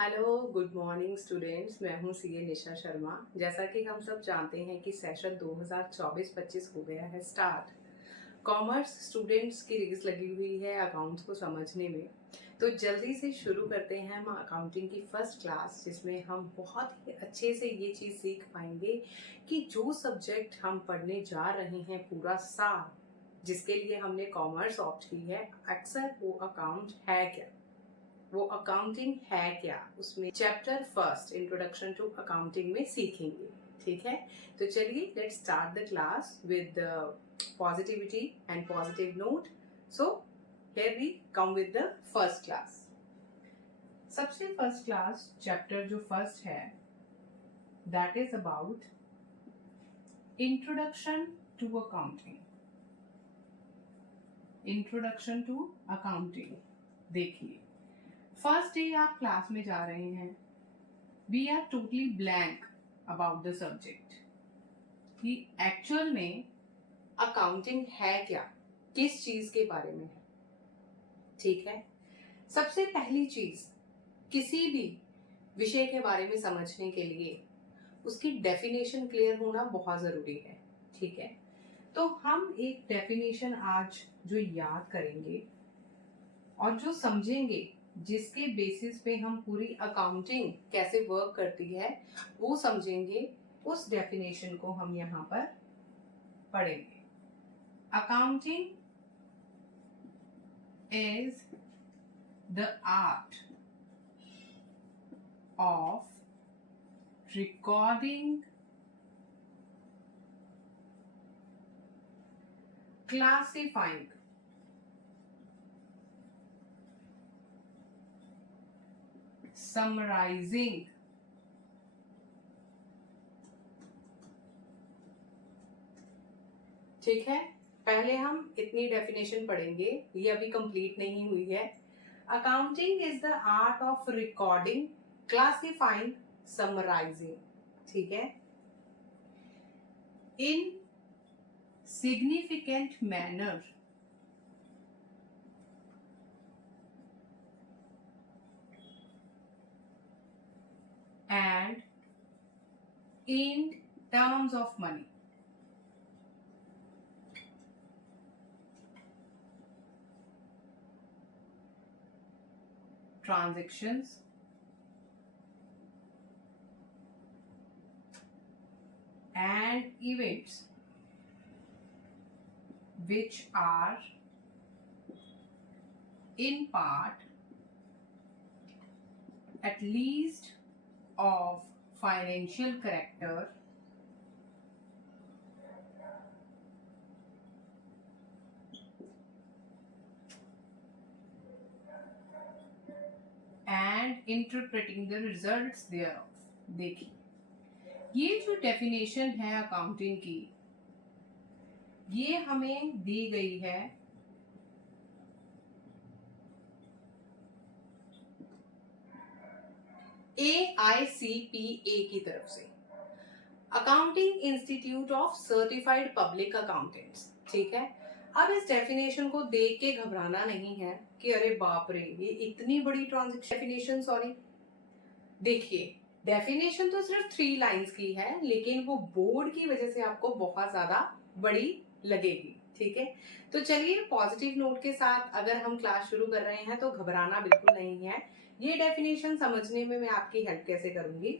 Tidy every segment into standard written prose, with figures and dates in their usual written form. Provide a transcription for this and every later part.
Hello good morning students. मैं हूं CA Nisha Sharma. जैसा कि हम सब जानते हैं कि सेशन 2024-25 हो गया है स्टार्ट। कॉमर्स स्टूडेंट्स की रेस लगी हुई है अकाउंट्स को समझने में। तो जल्दी से शुरू करते हैं हम अकाउंटिंग की फर्स्ट क्लास, जिसमें हम बहुत ही अच्छे से ये चीज़ सीख पाएंगे कि जो सब्जेक्ट हम पढ़ने जा रहे हैं पूरा साल, जिसके लिए हमने कॉमर्स ऑप्ट की है, अक्सर वो अकाउंट है क्या, वो अकाउंटिंग है क्या, उसमें chapter first introduction to accounting में सीखेंगे। ठीक है, तो चलिए let's start the class with positivity and positive note. So here we come with the first class. सबसे फर्स्ट क्लास चैप्टर जो फर्स्ट है that is about introduction to accounting. Introduction to accounting. देखिए, फर्स्ट डे आप class में जा रहे हैं, we are totally blank about the subject कि एक्चुअल में अकाउंटिंग है क्या, किस चीज के बारे में है। ठीक है, सबसे पहली चीज, किसी भी विषय के बारे में समझने के लिए उसकी डेफिनेशन क्लियर होना बहुत जरूरी है। ठीक है, तो हम एक डेफिनेशन आज जो याद करेंगे और जो समझेंगे, जिसके बेसिस पे हम पूरी अकाउंटिंग कैसे वर्क करती है वो समझेंगे, उस डेफिनेशन को हम यहाँ पर पढ़ेंगे। Accounting is the art of recording, classifying, summarising, ठीक है, पहले हम इतनी डेफिनेशन पढ़ेंगे, ये अभी कंप्लीट नहीं हुई है। Accounting is the art of recording, classifying, summarising, ठीक है, in significant manner and in terms of money. Transactions and events which are in part at least of financial character and interpreting the results thereof. देखिए, ये जो definition है accounting की, ये हमें दी गई है AICPA की तरफ से, accounting institute of certified public accountants. ठीक है, अब इस डेफिनेशन को देख के घबराना नहीं है कि अरे बाप रे ये इतनी बड़ी ट्रांजैक्शन डेफिनेशन, सॉरी। देखिए, डेफिनेशन तो सिर्फ 3 लाइंस की है, लेकिन वो बोर्ड की वजह से आपको बहुत ज्यादा बड़ी लगेगी। ठीक है, तो चलिए पॉजिटिव नोट के साथ अगर हम क्लास शुरू कर रहे हैं तो घबराना बिल्कुल नहीं है। ये डेफिनेशन समझने में मैं आपकी हेल्प कैसे करूंगी।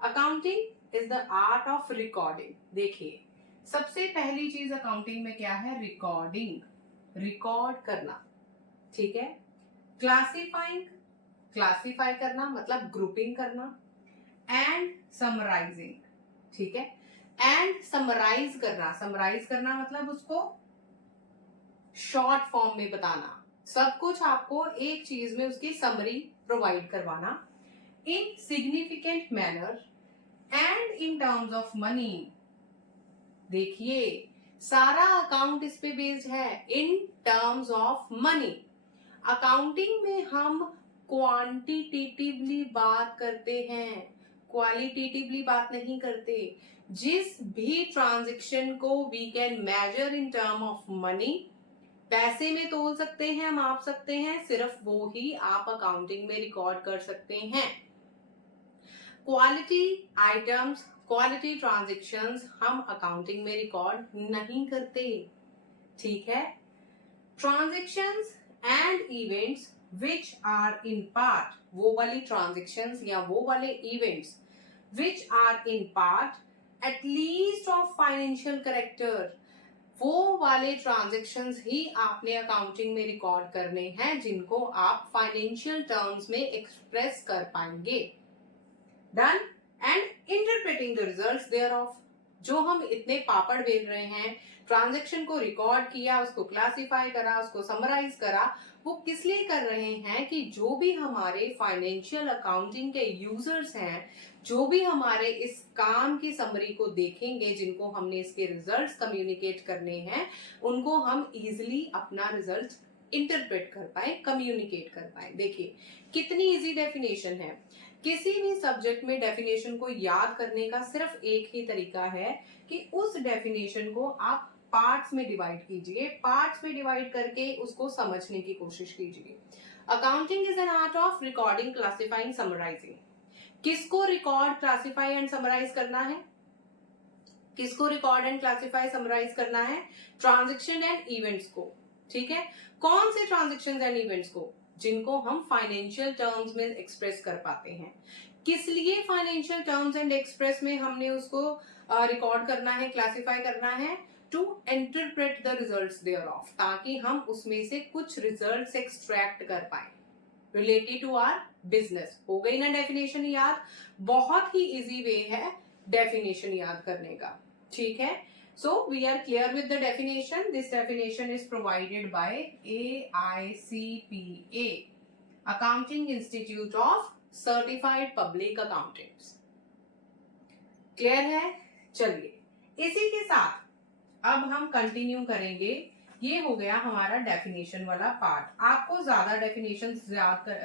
Accounting is the art of recording. देखिए, सबसे पहली चीज अकाउंटिंग में क्या है? रिकॉर्डिंग, रिकॉर्ड करना। ठीक है, क्लासिफाइंग, क्लासिफाई करना मतलब ग्रुपिंग करना, एंड समराइजिंग। ठीक है, एंड समराइज करना, समराइज करना मतलब उसको शॉर्ट फॉर्म में बताना, सब कुछ आपको एक चीज में उसकी समरी प्रोवाइड करवाना, इन significant manner and in terms of money. देखिए, सारा अकाउंट इस पे बेस्ड है, इन टर्म्स ऑफ मनी। अकाउंटिंग में हम क्वांटिटेटिवली बात करते हैं, क्वालिटेटिवली बात नहीं करते। जिस भी ट्रांजैक्शन को we can measure in term of money, पैसे में तोल सकते हैं, माप सकते हैं, सिर्फ वो ही आप अकाउंटिंग में रिकॉर्ड कर सकते हैं। क्वालिटी आइटम्स, क्वालिटी ट्रांजैक्शंस हम अकाउंटिंग में रिकॉर्ड नहीं करते, ठीक है। Transactions and events which are in part, वो वाली ट्रांजैक्शंस या वो वाले events which are in part at least of financial character, वो वाले ट्रांजैक्शंस ही आपने अकाउंटिंग में रिकॉर्ड करने हैं जिनको आप फाइनेंशियल टर्म्स में एक्सप्रेस कर पाएंगे। Done. And interpreting the results thereof, जो हम इतने पापड़ बेल रहे हैं, ट्रांजैक्शन को रिकॉर्ड किया, उसको क्लासिफाई करा, उसको समराइज करा, वो किस लिए कर रहे हैं कि जो भी हमारे फाइनेंशियल अकाउंटिंग के यूजर्स हैं, जो भी हमारे इस काम की समरी को देखेंगे, जिनको हमने इसके रिजल्ट्स कम्युनिकेट करने हैं, उनको हम इजिली अपना रिजल्ट इंटरप्रेट कर पाए, कम्युनिकेट कर पाए। देखिए कितनी इजी डेफिनेशन है। किसी भी सब्जेक्ट में डेफिनेशन को याद करने का सिर्फ एक ही तरीका है कि उस डेफिनेशन को आप पार्ट्स में डिवाइड कीजिए, पार्ट्स में डिवाइड करके उसको समझने की कोशिश कीजिए। Accounting is an art of recording, classifying, summarising. किसको रिकॉर्ड, क्लासिफाई एंड समराइज करना है? किसको रिकॉर्ड एंड क्लासिफाई समराइज करना है? ट्रांजैक्शन एंड इवेंट्स को, ठीक है। कौन से ट्रांजैक्शन एंड इवेंट्स को? जिनको हम फाइनेंशियल टर्म्स में एक्सप्रेस कर पाते हैं। किस लिए फाइनेंशियल टर्म्स एंड एक्सप्रेस में हमने उसको रिकॉर्ड करना है, क्लासिफाई करना है? टू इंटरप्रेट द रिजल्ट्स देयरऑफ, ताकि हम उसमें से कुछ रिजल्ट्स एक्सट्रैक्ट कर पाए रिलेटेड टू आवर बिजनेस। हो गई ना डेफिनेशन याद? बहुत ही इजी वे है डेफिनेशन याद करने का, ठीक है। So we are clear with the definition. This definition is provided by AICPA, Accounting Institute of Certified Public Accountants. Clear है? चलिए इसी के साथ अब हम कंटिन्यू करेंगे। ये हो गया हमारा डेफिनेशन वाला पार्ट। आपको ज्यादा डेफिनेशन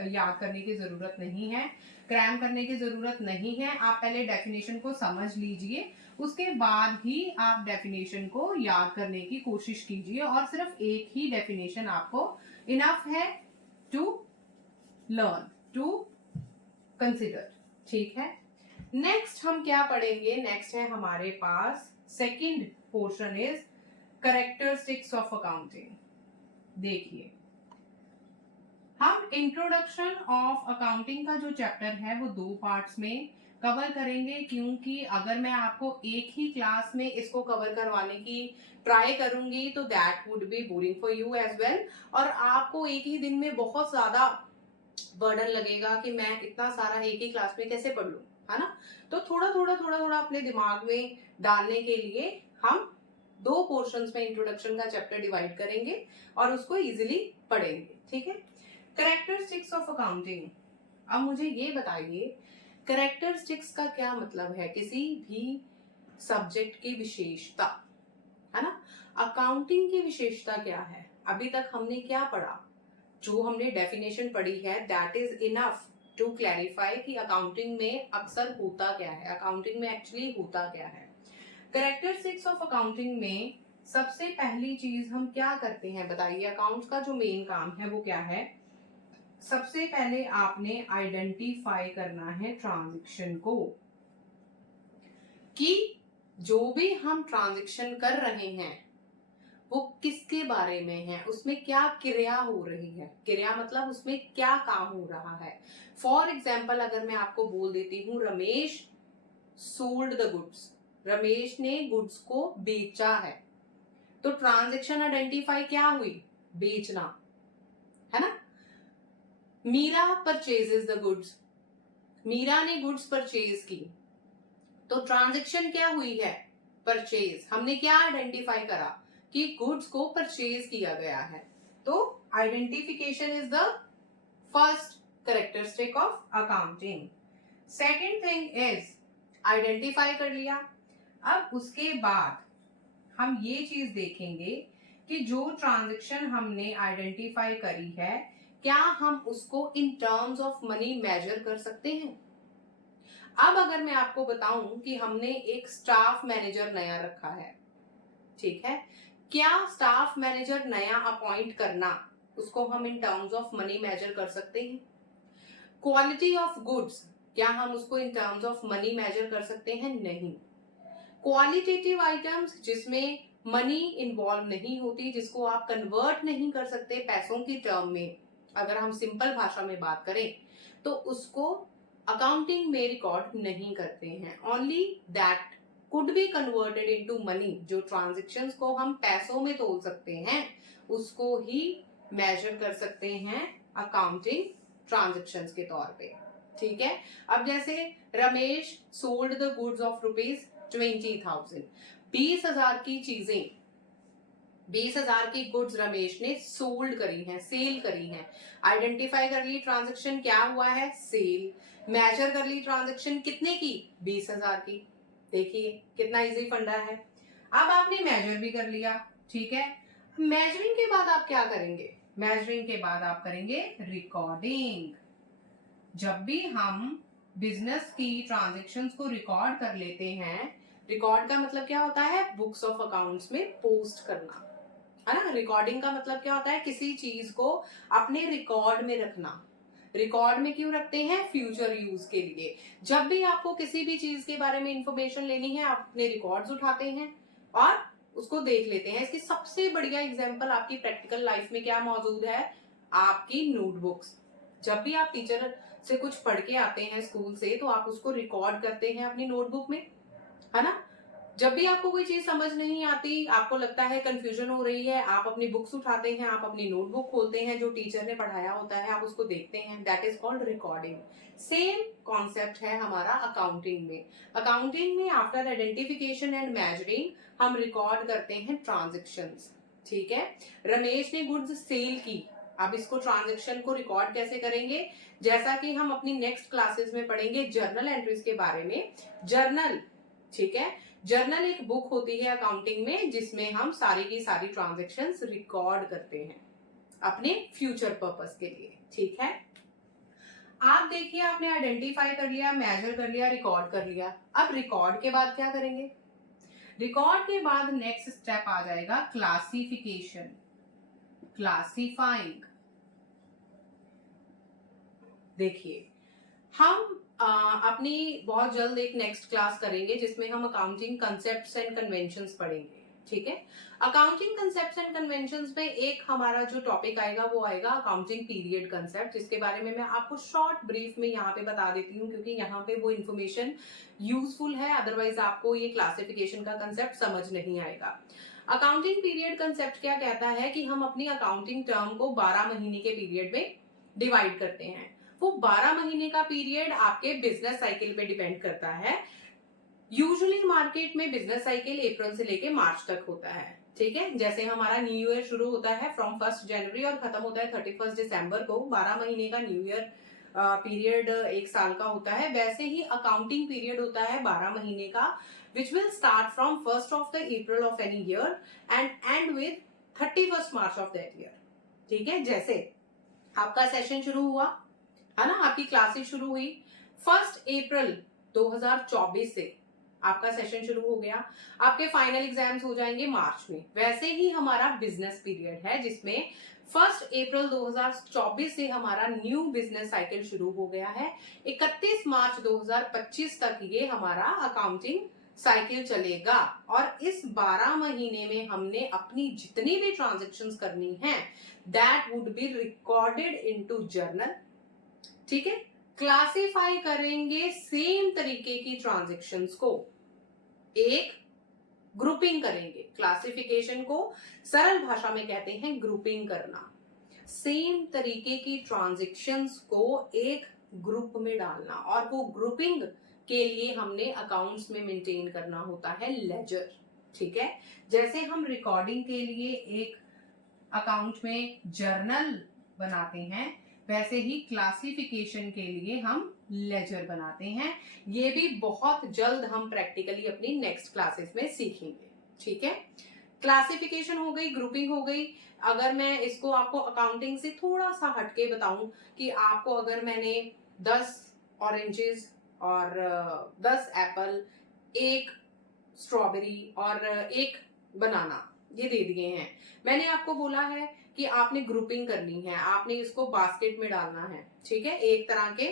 याद करने की जरूरत नहीं है, क्रैम करने की जरूरत नहीं है। आप पहले डेफिनेशन को समझ लीजिए, उसके बाद ही आप डेफिनेशन को याद करने की कोशिश कीजिए, और सिर्फ एक ही डेफिनेशन आपको इनफ है टू लर्न, टू कंसिडर, ठीक है। नेक्स्ट हम क्या पढ़ेंगे? नेक्स्ट है हमारे पास second portion is characteristics of accounting. देखिए हम इंट्रोडक्शन ऑफ अकाउंटिंग का जो चैप्टर है वो 2 पार्ट्स में कवर करेंगे, क्योंकि अगर मैं आपको एक ही क्लास में इसको कवर करवाने की ट्राई करूंगी तो that would be boring for you as well, और आपको एक ही दिन में बहुत ज्यादा बर्डन लगेगा कि मैं इतना सारा एक ही क्लास में कैसे पढ़ लूं, है ना। तो थोड़ा थोड़ा अपने दिमाग में डालने के लिए हम 2 पोर्शंस में इंट्रोडक्शन का चैप्टर डिवाइड करेंगे और उसको इजिली पढ़ेंगे, ठीक है। Characteristics of accounting. अब मुझे ये बताइए कैरेक्टरिस्टिक्स का क्या मतलब है? किसी भी सब्जेक्ट की विशेषता, है ना। अकाउंटिंग की विशेषता क्या है? अभी तक हमने क्या पढ़ा? जो हमने डेफिनेशन पढ़ी है that is enough to clarify कि अकाउंटिंग में अक्सर होता क्या है, अकाउंटिंग में एक्चुअली होता क्या है। कैरेक्टरिस्टिक्स ऑफ अकाउंटिंग में सबसे पहली चीज हम क्या करते हैं बताइए? अकाउंट्स का जो मेन काम है वो क्या है? सबसे पहले आपने आइडेंटिफाई करना है ट्रांजैक्शन को, कि जो भी हम ट्रांजैक्शन कर रहे हैं वो किसके बारे में है, उसमें क्या क्रिया हो रही है। क्रिया मतलब उसमें क्या काम हो रहा है। फॉर एग्जाम्पल अगर मैं आपको बोल देती हूँ Ramesh sold the goods, Ramesh ने गुड्स को बेचा है, तो ट्रांजैक्शन आइडेंटिफाई क्या हुई? बेचना, है ना। Meera purchases the goods, Meera ने गुड्स परचेज की, तो ट्रांजैक्शन क्या हुई है? परचेज। हमने क्या आइडेंटिफाई करा? कि गुड्स को परचेज किया गया है। तो identification is the first characteristic of accounting. Second thing is identify कर लिया। अब उसके बाद हम ये चीज देखेंगे कि जो ट्रांजैक्शन हमने आइडेंटिफाई करी है क्या हम उसको in terms of money measure कर सकते हैं। अब अगर मैं आपको बताऊं कि हमने एक स्टाफ मैनेजर नया रखा है, ठीक है, क्या स्टाफ मैनेजर नया अपॉइंट करना उसको हम in terms of money measure कर सकते हैं? क्वालिटी ऑफ गुड्स, क्या हम उसको in terms of money measure कर सकते हैं? नहीं। क्वालिटेटिव आइटम्स जिसमें मनी इन्वॉल्व नहीं होती, जिसको आप कन्वर्ट नहीं कर सकते पैसों की टर्म में, अगर हम सिंपल भाषा में बात करें तो उसको अकाउंटिंग में रिकॉर्ड नहीं करते हैं। Only that could be converted into money, जो ट्रांजेक्शन्स को हम पैसों में तोल सकते हैं उसको ही मेजर कर सकते हैं अकाउंटिंग ट्रांजेक्शन्स के तौर पे। ठीक है। अब जैसे Ramesh sold the goods of ₹20,000, 20,000 की चीजें, 20,000 की गुड्स रमेश ने सोल्ड करी हैं, सेल करी हैं। आइडेंटिफाई कर ली ट्रांजैक्शन, क्या हुआ है? सेल। मेजर कर ली ट्रांजैक्शन कितने की? 20,000 की। देखिए कितना इजी फंडा है। अब आपने मेजर भी कर लिया, ठीक है। मेजरिंग के बाद आप क्या करेंगे? मेजरिंग के बाद आप करेंगे रिकॉर्डिंग। जब भी हम बिजनेस की ट्रांजैक्शंस को रिकॉर्ड कर लेते हैं, रिकॉर्ड का मतलब क्या होता है? बुक्स ऑफ अकाउंट्स में पोस्ट करना, है ना। रिकॉर्डिंग का मतलब क्या होता है? किसी चीज को अपने रिकॉर्ड में रखना। रिकॉर्ड में क्यों रखते हैं? फ्यूचर यूज के लिए। जब भी आपको किसी भी चीज के बारे में इंफॉर्मेशन लेनी है, आप अपने रिकॉर्ड्स उठाते हैं और उसको देख लेते हैं। इसकी सबसे बढ़िया एग्जांपल आपकी प्रैक्टिकल लाइफ में क्या मौजूद है? आपकी नोटबुक्स। जब भी आप टीचर से कुछ पढ़ के आते हैं स्कूल से, तो आप उसको रिकॉर्ड करते हैं अपनी नोटबुक में, है ना। जब भी आपको कोई चीज समझ नहीं आती, आपको लगता है कंफ्यूजन हो रही है, आप अपनी बुक्स उठाते हैं, आप अपनी नोटबुक खोलते हैं, जो टीचर ने पढ़ाया होता है आप उसको देखते हैं। That is called recording. Same concept है हमारा अकाउंटिंग में। अकाउंटिंग में आफ्टर आइडेंटिफिकेशन एंड मेजरिंग हम रिकॉर्ड करते हैं ट्रांजेक्शन्स। ठीक है। रमेश ने गुड्स सेल की, अब इसको ट्रांजेक्शन को रिकॉर्ड कैसे करेंगे? जैसा कि हम अपनी नेक्स्ट क्लासेस में पढ़ेंगे जर्नल एंट्रीज के बारे में। जर्नल, ठीक है, जर्नल एक बुक होती है अकाउंटिंग में जिसमें हम सारी की सारी ट्रांजैक्शंस रिकॉर्ड करते हैं अपने फ्यूचर पर्पस के लिए। ठीक है। आप देखिए, आपने आइडेंटिफाई कर लिया, मेजर कर लिया, रिकॉर्ड कर लिया। अब रिकॉर्ड के बाद क्या करेंगे? रिकॉर्ड के बाद नेक्स्ट स्टेप आ जाएगा क्लासिफिकेशन, क्लासिफाइंग। देखिए, हम अपनी बहुत जल्द एक नेक्स्ट क्लास करेंगे जिसमें हम अकाउंटिंग कंसेप्ट्स एंड कन्वेंशंस पढ़ेंगे। ठीक है। अकाउंटिंग कंसेप्ट्स एंड कन्वेंशंस में एक हमारा जो टॉपिक आएगा वो आएगा अकाउंटिंग पीरियड कंसेप्ट, जिसके बारे में मैं आपको शॉर्ट ब्रीफ में यहाँ पे बता देती हूँ क्योंकि यहाँ पे वो इन्फॉर्मेशन यूजफुल है, अदरवाइज आपको ये क्लासिफिकेशन का कंसेप्ट समझ नहीं आएगा। अकाउंटिंग पीरियड कंसेप्ट क्या कहता है कि हम अपनी अकाउंटिंग टर्म को 12 महीने के पीरियड में डिवाइड करते हैं। वो 12 महीने का पीरियड आपके बिजनेस साइकिल पे डिपेंड करता है। यूजुअली मार्केट में बिजनेस साइकिल अप्रैल से लेके मार्च तक होता है। ठीक है। जैसे हमारा न्यू ईयर शुरू होता है फ्रॉम 1 जनवरी और खत्म होता है 31 दिसंबर को, 12 महीने का न्यू ईयर पीरियड एक साल का होता है। वैसे ही अकाउंटिंग पीरियड होता है 12 महीने का, which will start from 1st of the April of any year and and with 31st March of that year. ठीक है। जैसे आपका सेशन शुरू हुआ, है ना, आपकी क्लासेस शुरू हुई 1 अप्रैल 2024 से, आपका सेशन शुरू हो गया, आपके फाइनल एग्जाम्स हो जाएंगे मार्च में। वैसे ही हमारा बिजनेस पीरियड है जिसमें 1 अप्रैल 2024 से हमारा न्यू बिजनेस साइकिल शुरू हो गया है। 31 मार्च 2025 तक ये हमारा अकाउंटिंग साइकिल चलेगा और इस 12 महीने में हमने अपनी जितनी भी ट्रांजेक्शन्स करनी है that would be recorded into journal. ठीक है। क्लासिफाई करेंगे सेम तरीके की ट्रांजैक्शंस को, एक ग्रुपिंग करेंगे। क्लासिफिकेशन को सरल भाषा में कहते हैं ग्रुपिंग करना। सेम तरीके की ट्रांजैक्शंस को एक ग्रुप में डालना, और वो ग्रुपिंग के लिए हमने अकाउंट्स में मेंटेन करना होता है लेजर। ठीक है। जैसे हम रिकॉर्डिंग के लिए एक अकाउंट में जर्नल बनाते हैं, वैसे ही क्लासिफिकेशन के लिए हम लेजर बनाते हैं। ये भी बहुत जल्द हम प्रैक्टिकली अपनी नेक्स्ट क्लासेस में सीखेंगे। ठीक है। क्लासिफिकेशन हो गई, ग्रुपिंग हो गई। अगर मैं इसको आपको अकाउंटिंग से थोड़ा सा हटके बताऊं कि आपको अगर मैंने 10 ऑरेंजेस और 10 एप्पल, 1 स्ट्रॉबेरी और 1 बनाना ये दे दिए हैं, मैंने आपको बोला है कि आपने ग्रुपिंग करनी है, आपने इसको बास्केट में डालना है। ठीक है। एक तरह के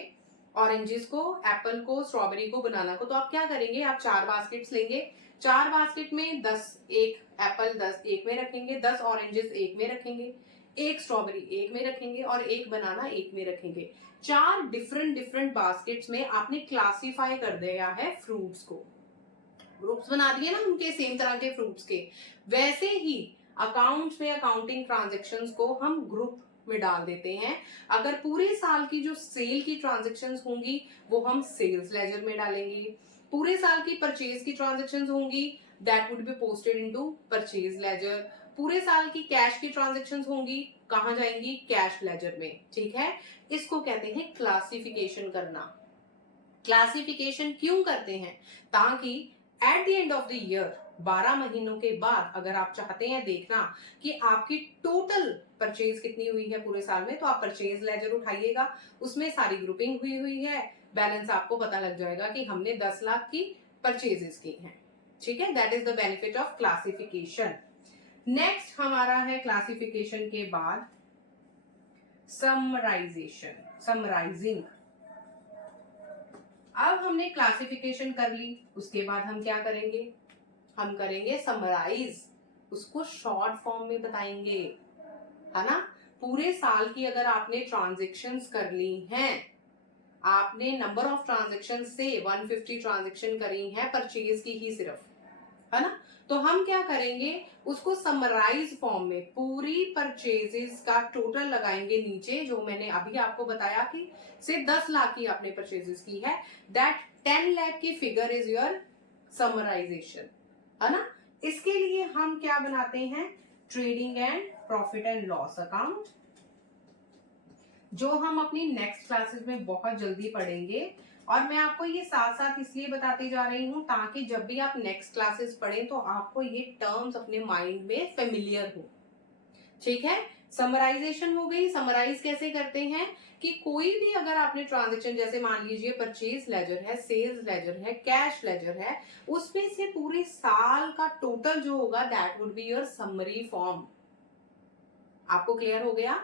ऑरेंजेस को, एप्पल को, स्ट्रॉबेरी को, बनाना को, तो आप क्या करेंगे, आप 4 बास्केट्स लेंगे। 4 बास्केट में 10, एक एप्पल 10 एक में रखेंगे, 10 ऑरेंजेस एक में रखेंगे, एक स्ट्रॉबेरी एक में रखेंगे और एक बनाना एक में रखेंगे। 4 डिफरेंट डिफरेंट बास्केट्स में आपने क्लासिफाई कर दिया है फ्रूट्स को, ग्रुप्स बना दिए ना उनके सेम तरह के फ्रूट्स के। वैसे ही अकाउंट्स में अकाउंटिंग ट्रांजेक्शन्स को हम ग्रुप में डाल देते हैं। अगर पूरे साल की जो सेल की ट्रांजेक्शन्स होंगी वो हम सेल्स लेजर में डालेंगे, पूरे साल की परचेज की ट्रांजेक्शन्स होंगी that would be posted into purchase laser, पूरे साल की कैश की ट्रांजेक्शन्स होंगी कहां जाएंगी, कैश लेजर में। ठीक है, इसको कहते हैं क्लासिफिकेशन करना। क्लासिफिकेशन क्यों करते हैं, ताकि at the end of the year 12 महीनों के बाद अगर आप चाहते हैं देखना कि आपकी टोटल परचेज कितनी हुई है पूरे साल में, तो आप परचेज लेजर उठाइएगा, उसमें सारी ग्रुपिंग हुई है, बैलेंस आपको पता लग जाएगा कि हमने 10 लाख की परचेजेस की हैं। ठीक है, that is the benefit of classification. Next हमारा है क्लासिफिकेशन के बाद समराइजेशन, समराइजिंग। अब हमने क्लासिफिकेशन कर ली, उसके बाद हम क्या करेंगे, हम करेंगे समराइज, उसको शॉर्ट फॉर्म में बताएंगे, है ना। पूरे साल की अगर आपने ट्रांजेक्शन्स कर ली हैं, आपने नंबर ऑफ ट्रांजेक्शन से 150 ट्रांजेक्शन करी हैं परचेज की ही सिर्फ, है ना, तो हम क्या करेंगे, उसको समराइज फॉर्म में पूरी परचेजेस का टोटल लगाएंगे नीचे, जो मैंने अभी आपको बताया कि से 10 लाख की आपने परचेजेस की है, दैट 10 लाख की फिगर इज योर समराइजेशन, है ना। इसके लिए हम क्या बनाते हैं, trading and profit and loss account, जो हम अपनी नेक्स्ट क्लासेस में बहुत जल्दी पढ़ेंगे। और मैं आपको ये साथ साथ इसलिए बताती जा रही हूँ ताकि जब भी आप नेक्स्ट क्लासेस पढ़ें तो आपको ये टर्म्स अपने माइंड में फेमिलियर हो। ठीक है, समराइजेशन हो गई। समराइज कैसे करते हैं कि कोई भी अगर आपने ट्रांजेक्शन, जैसे मान लीजिए परचेज लेजर है, सेल्स लेजर है, कैश लेजर है, उसमें से पूरे साल का टोटल जो होगा that would be your summary form. आपको क्लियर हो गया।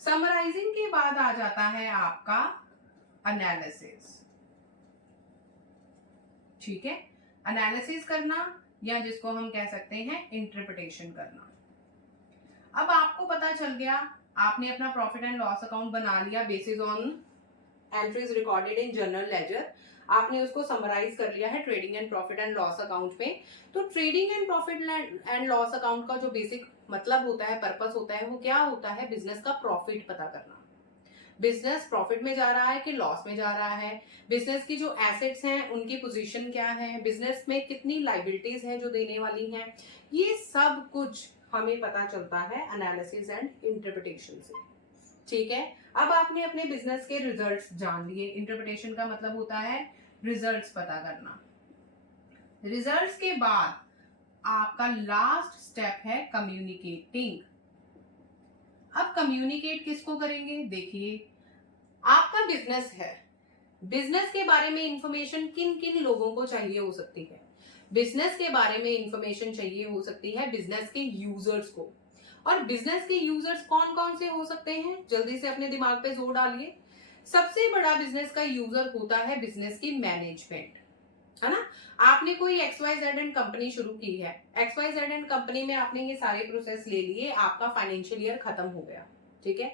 समराइजिंग के बाद आ जाता है आपका एनालिसिस। ठीक है, एनालिसिस करना या जिसको हम कह सकते हैं इंटरप्रिटेशन करना। अब आपको पता चल गया, आपने अपना प्रॉफिट एंड लॉस अकाउंट बना लिया basis on entries recorded in journal ledger, आपने उसको समराइज कर लिया है trading and profit and loss account में। तो trading and profit and loss account का जो बेसिक मतलब होता है, पर्पस होता है, वो क्या होता है, बिजनेस का प्रॉफिट पता करना। बिजनेस प्रॉफिट में जा रहा है कि लॉस में जा रहा है, बिजनेस की जो एसेट्स हैं उनकी पोजीशन क्या है, बिजनेस में कितनी लाइबिलिटीज हैं जो देने वाली हैं, ये सब कुछ हमें पता चलता है एनालिसिस एंड इंटरप्रिटेशन से। ठीक है, अब आपने अपने बिजनेस के रिजल्ट्स जान लिए। इंटरप्रिटेशन का मतलब होता है रिजल्ट्स पता करना। रिजल्ट्स के बाद आपका लास्ट स्टेप है कम्युनिकेटिंग। अब कम्युनिकेट किसको करेंगे, देखिए आपका बिजनेस है, बिजनेस के बारे में इंफॉर्मेशन किन किन लोगों को चाहिए हो सकती है, बिजनेस के बारे में इंफॉर्मेशन चाहिए हो सकती है बिजनेस के यूजर्स को। और बिजनेस के यूजर्स कौन कौन से हो सकते हैं, जल्दी से अपने दिमाग पे जोर डालिए। सबसे बड़ा बिजनेस का यूजर होता है बिजनेस की मैनेजमेंट, है ना। आपने कोई XYZ एंड कंपनी शुरू की है, XYZ एंड कंपनी में आपने ये सारे प्रोसेस ले लिए, आपका फाइनेंशियल ईयर खत्म हो गया। ठीक है,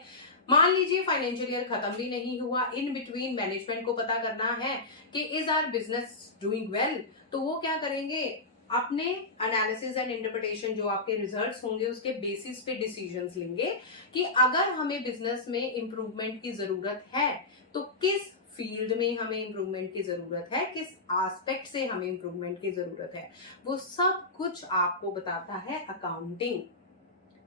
मान लीजिए फाइनेंशियल ईयर खत्म भी नहीं हुआ, इन बिटवीन मैनेजमेंट को पता करना है कि is our business doing well, तो वो क्या करेंगे, अपने एनालिसिस एंड इंटरप्रिटेशन जो आपके रिजल्ट्स होंगे उसके बेसिस पे डिसीजंस लेंगे कि अगर हमें बिजनेस में इंप्रूवमेंट की जरूरत है तो किस फील्ड में हमें इंप्रूवमेंट की जरूरत है, किस एस्पेक्ट से हमें इंप्रूवमेंट की जरूरत है, वो सब कुछ आपको बताता है अकाउंटिंग।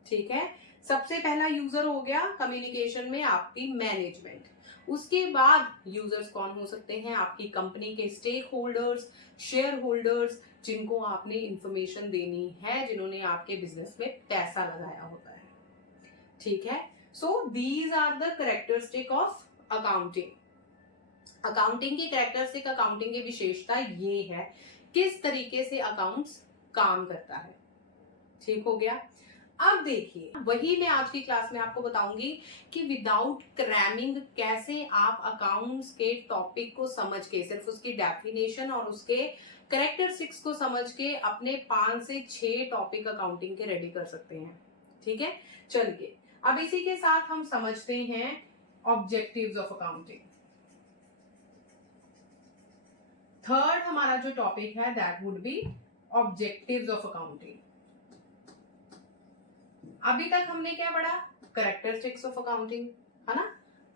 ठीक है, सबसे पहला यूजर हो गया कम्युनिकेशन में आपकी मैनेजमेंट। उसके बाद यूजर्स कौन हो सकते हैं, आपकी कंपनी के स्टेक होल्डर्स, शेयर होल्डर्स, जिनको आपने इंफॉर्मेशन देनी है, जिन्होंने आपके बिजनेस में पैसा लगाया होता है। ठीक है, so these are the characteristic of accounting. Accounting की कैरेक्टरिस्टिक, अकाउंटिंग की विशेषता ये है किस तरीके से अकाउंट्स काम करता है। ठीक हो गया। अब देखिए, वही मैं आज की क्लास में आपको बताऊंगी कि विदाउट क्रैमिंग कैसे आप अकाउंट्स के टॉपिक को समझ के, सिर्फ उसकी डेफिनेशन और उसके कैरेक्टरिस्टिक्स को समझ के अपने 5 से 6 टॉपिक अकाउंटिंग के रेडी कर सकते हैं। ठीक है, चलिए अब इसी के साथ हम समझते हैं ऑब्जेक्टिव्स ऑफ अकाउंटिंग। थर्ड हमारा जो टॉपिक है that would B objectives of accounting. अभी तक हमने क्या पढ़ा? कैरेक्टरिस्टिक्स ऑफ अकाउंटिंग, है ना।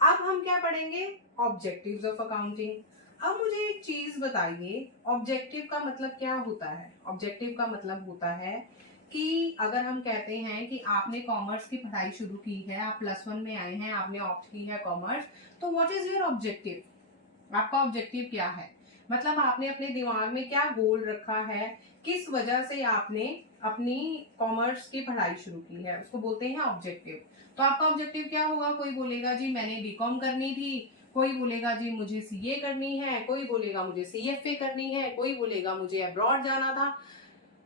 अब हम क्या पढ़ेंगे? Objectives of accounting. अब मुझे एक चीज बताइए, ऑब्जेक्टिव का मतलब क्या होता है? ऑब्जेक्टिव का मतलब होता है कि अगर हम कहते हैं कि आपने कॉमर्स की पढ़ाई शुरू की है, आप +1 में आए हैं, आपने ऑप्ट की है कॉमर्स, तो व्हाट इज योर ऑब्जेक्टिव? आपका ऑब्जेक्टिव क्या है? मतलब आपने अपने दिमाग में क्या गोल रखा है, किस वजह से आपने अपनी कॉमर्स की पढ़ाई शुरू की है, उसको बोलते हैं ऑब्जेक्टिव। तो आपका ऑब्जेक्टिव क्या होगा? कोई बोलेगा जी मैंने बीकॉम करनी थी, कोई बोलेगा जी मुझे सीए करनी है, कोई बोलेगा मुझे सीएफए करनी है, कोई बोलेगा मुझे अब्रॉड जाना था,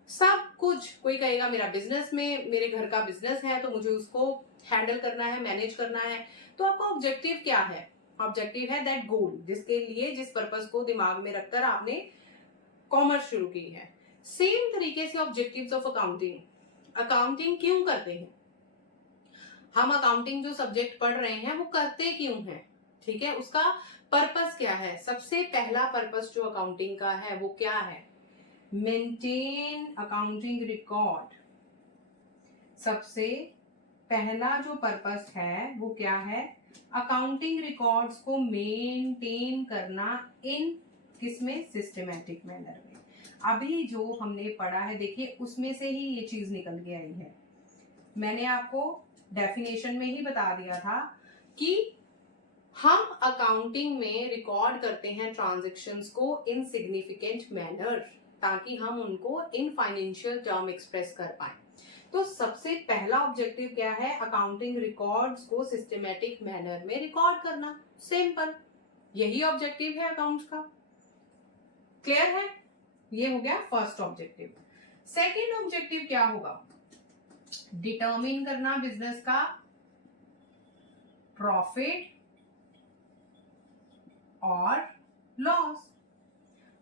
सब कुछ। कोई कहेगा मेरा बिजनेस में, मेरे घर का बिजनेस है तो मुझे उसको हैंडल करना है, मैनेज करना है। तो आपका ऑब्जेक्टिव क्या है? ऑब्जेक्टिव है दैट गोल, जिसके लिए, जिस पर्पस को दिमाग में रखकर आपने कॉमर्स शुरू की है। सेम तरीके से ऑब्जेक्टिव्स ऑफ अकाउंटिंग, अकाउंटिंग क्यों करते हैं हम? अकाउंटिंग जो सब्जेक्ट पढ़ रहे हैं वो करते क्यों हैं? ठीक है, उसका पर्पस क्या है? सबसे पहला पर्पस जो अकाउंटिंग का है वो क्या है? Maintain accounting record. सबसे पहला जो पर्पस है वो क्या है? अकाउंटिंग रिकॉर्ड्स को मेंटेन करना, इन किसमें? सिस्टमैटिक मैनर में। अभी जो हमने पढ़ा है देखिए, उसमें से ही ये चीज निकल के आई है। मैंने आपको डेफिनेशन में ही बता दिया था कि हम अकाउंटिंग में रिकॉर्ड करते हैं ट्रांजैक्शंस को इन सिग्निफिकेंट मैनर, ताकि हम उनको इन फाइनेंशियल टर्म एक्सप्रेस कर पाए। तो सबसे पहला ऑब्जेक्टिव क्या है? अकाउंटिंग रिकॉर्ड्स को सिस्टमैटिक मैनर में रिकॉर्ड करना। सिंपल, यही ऑब्जेक्टिव है अकाउंट्स का। क्लियर है? ये हो गया फर्स्ट ऑब्जेक्टिव। सेकंड ऑब्जेक्टिव क्या होगा? डिटरमिन करना बिजनेस का प्रॉफिट और लॉस।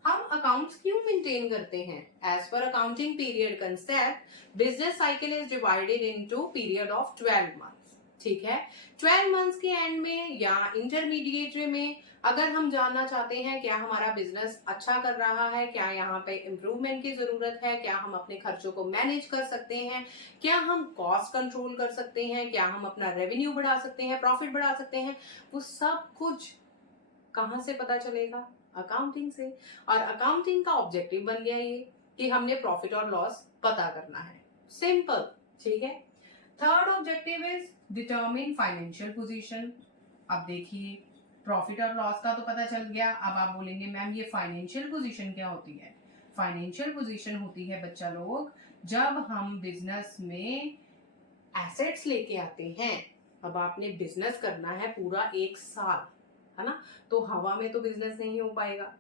हम अकाउंट्स क्यों मेंटेन करते हैं? As per accounting period concept, business cycle is divided into period of 12 months. ठीक है, 12 मंथ्स के एंड में या इंटरमीडिएट में अगर हम जानना चाहते हैं क्या हमारा बिजनेस अच्छा कर रहा है, क्या यहाँ पे इम्प्रूवमेंट की जरूरत है, क्या हम अपने खर्चों को मैनेज कर सकते हैं, क्या हम कॉस्ट कंट्रोल कर सकते हैं, क्या हम अपना रेवेन्यू बढ़ा सकते हैं, प्रॉफिट बढ़ा सकते हैं, वो सब कुछ कहां से पता चलेगा? अकाउंटिंग से। और अकाउंटिंग का ऑब्जेक्टिव बन गया ये कि हमने प्रॉफिट और लॉस पता करना है। सिंपल, ठीक है। Third objective is determine financial position. अब देखिए, प्रॉफिट और लॉस का तो पता चल गया। अब आप बोलेंगे मैम ये फाइनेंशियल पोजीशन क्या होती है? फाइनेंशियल पोजीशन होती है बच्चा लोग, जब हम बिजनेस में एसेट्स लेके आते हैं। अब आपने बिजनेस करना है पूरा 1 साल, है ना, तो हवा में तो बिजनेस नहीं हो पाएगा।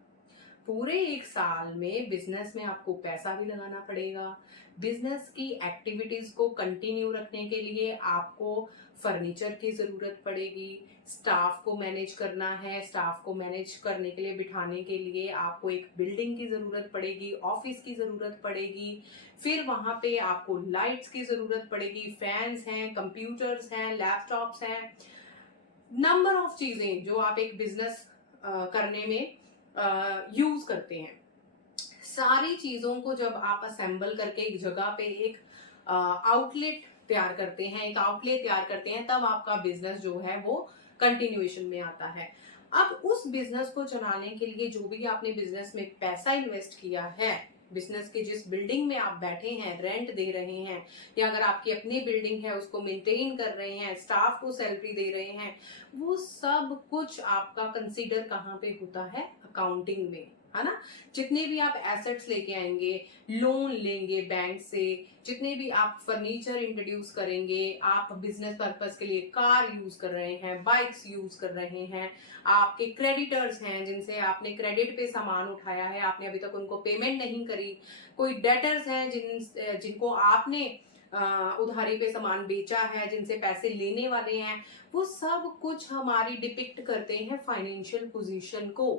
पूरे 1 साल में बिजनेस में आपको पैसा भी लगाना पड़ेगा। बिजनेस की एक्टिविटीज को कंटिन्यू रखने के लिए आपको फर्नीचर की जरूरत पड़ेगी, स्टाफ को मैनेज करना है, स्टाफ को मैनेज करने के लिए, बिठाने के लिए आपको एक बिल्डिंग की जरूरत पड़ेगी, ऑफिस की जरूरत पड़ेगी, फिर वहां पे आपको लाइट्स की जरूरत पड़ेगी, फैंस हैं, कंप्यूटर्स हैं, लैपटॉप्स हैं, नंबर ऑफ चीजें जो आप एक बिजनेस करने में यूज करते हैं। सारी चीजों को जब आप असेंबल करके एक जगह पे एक आउटलेट तैयार करते हैं, एक आउटलेट तैयार करते हैं, तब आपका बिजनेस जो है वो कंटिन्यूएशन में आता है। अब उस बिजनेस को चलाने के लिए जो भी आपने बिजनेस में पैसा इन्वेस्ट किया है, बिजनेस की जिस बिल्डिंग में आप बैठे हैं, रेंट दे रहे हैं, या अगर आपकी अपनी बिल्डिंग है उसको मेंटेन कर रहे हैं, स्टाफ को सैलरी दे रहे हैं, वो सब कुछ आपका कंसीडर कहाँ पे होता है? अकाउंटिंग में, है ना। जितने भी आप एसेट्स लेके आएंगे, लोन लेंगे बैंक से, जितने भी आप फर्नीचर इंट्रोड्यूस करेंगे, आप बिजनेस पर्पस के लिए कार यूज कर रहे हैं, बाइक्स यूज कर रहे हैं, आपके क्रेडिटर्स हैं जिनसे आपने क्रेडिट पे सामान उठाया है, आपने अभी तक उनको पेमेंट नहीं करी, कोई डेटर्स हैं जिनको आपने उधारी पे सामान बेचा है, जिनसे पैसे लेने वाले हैं, वो सब कुछ हमारी डिपिक्ट करते हैं फाइनेंशियल पोजीशन को।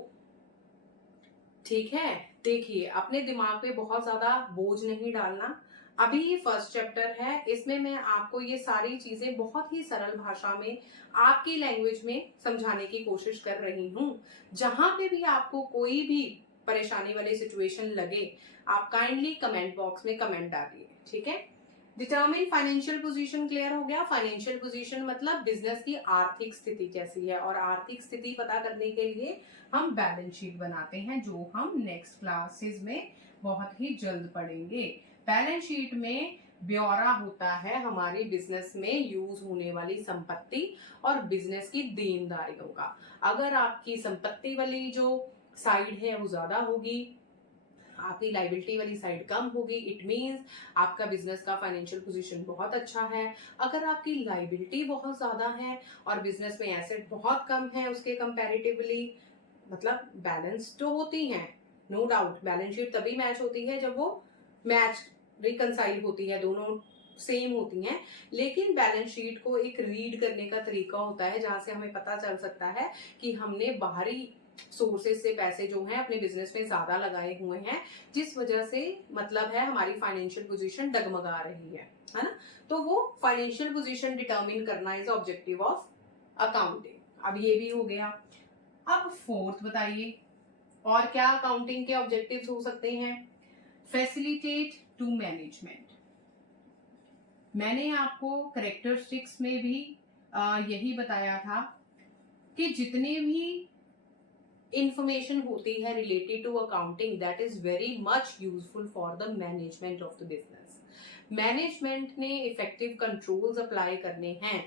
ठीक है, देखिए अपने दिमाग पे बहुत ज्यादा बोझ नहीं डालना। अभी ये फर्स्ट चैप्टर है, इसमें मैं आपको ये सारी चीजें बहुत ही सरल भाषा में आपकी लैंग्वेज में समझाने की कोशिश कर रही हूँ। जहां पे भी आपको कोई भी परेशानी वाली सिचुएशन लगे, आप काइंडली कमेंट बॉक्स में कमेंट डालिए। ठीक है, डिटर्मिन फाइनेंशियल पोजीशन क्लियर हो गया। फाइनेंशियल पोजीशन मतलब बिजनेस की आर्थिक स्थिति कैसी है, और आर्थिक स्थिति पता करने के लिए हम बैलेंस शीट बनाते हैं, जो हम नेक्स्ट क्लासेस में बहुत ही जल्द पढ़ेंगे। बैलेंस शीट में ब्यौरा होता है हमारी बिजनेस में यूज होने वाली संपत्ति और बिजनेस की देनदारियों का। अगर आपकी संपत्ति वाली जो साइड है वो ज्यादा होगी, आपकी लाइबिलिटी वाली साइड कम होगी, इट मींस आपका बिजनेस का फाइनेंशियल पोजीशन बहुत अच्छा है। अगर आपकी लाइबिलिटी बहुत ज्यादा है और बिजनेस में एसेट बहुत कम है उसके कंपैरेटिवली, मतलब बैलेंस तो होती हैं, नो डाउट बैलेंस शीट तभी मैच होती है जब वो मैच रिकंसाइल होती है, दोनों सेम होती हैं। लेकिन बैलेंस शीट को एक रीड करने का तरीका होता है जहां से हमें पता चल सकता है कि हमने बाहरी सोर्सेज से पैसे जो हैं अपने बिजनेस में ज्यादा लगाए हुए हैं, जिस वजह से मतलब है हमारी फाइनेंशियल पोजीशन डगमगा रही है ना। तो वो फाइनेंशियल पोजीशन डिटरमिन करना इज ऑब्जेक्टिव ऑफ अकाउंटिंग। अब ये भी हो गया। अब फोर्थ बताइए, और क्या अकाउंटिंग के ऑब्जेक्टिव्स हो सकते हैं? Facilitate to management. मैंने आपको कैरेक्टरिस्टिक्स में भी यही बताया था कि जितने भी इंफॉर्मेशन होती है related to accounting, that is very much useful for the management of the business. Management ने इफेक्टिव कंट्रोल्स अप्लाई करने हैं,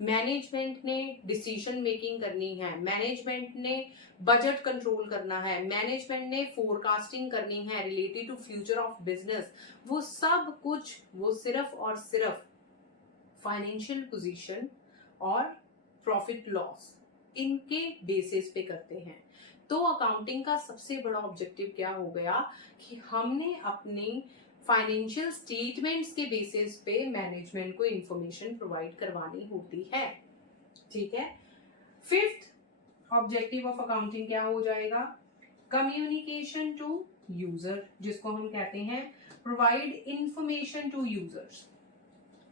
मैनेजमेंट ने डिसीजन मेकिंग करनी है, मैनेजमेंट ने बजट कंट्रोल करना है, मैनेजमेंट ने फोरकास्टिंग करनी है related to future of business. वो सब कुछ वो सिर्फ और सिर्फ फाइनेंशियल पोजीशन और प्रॉफिट लॉस इनके बेसिस पे करते हैं। तो अकाउंटिंग का सबसे बड़ा ऑब्जेक्टिव क्या हो गया कि हमने अपनी फाइनेंशियल स्टेटमेंट्स के बेसिस पे मैनेजमेंट को इंफॉर्मेशन प्रोवाइड करवानी होती है। ठीक है, फिफ्थ ऑब्जेक्टिव ऑफ अकाउंटिंग क्या हो जाएगा? कम्युनिकेशन टू यूजर, जिसको हम कहते हैं provide information to users.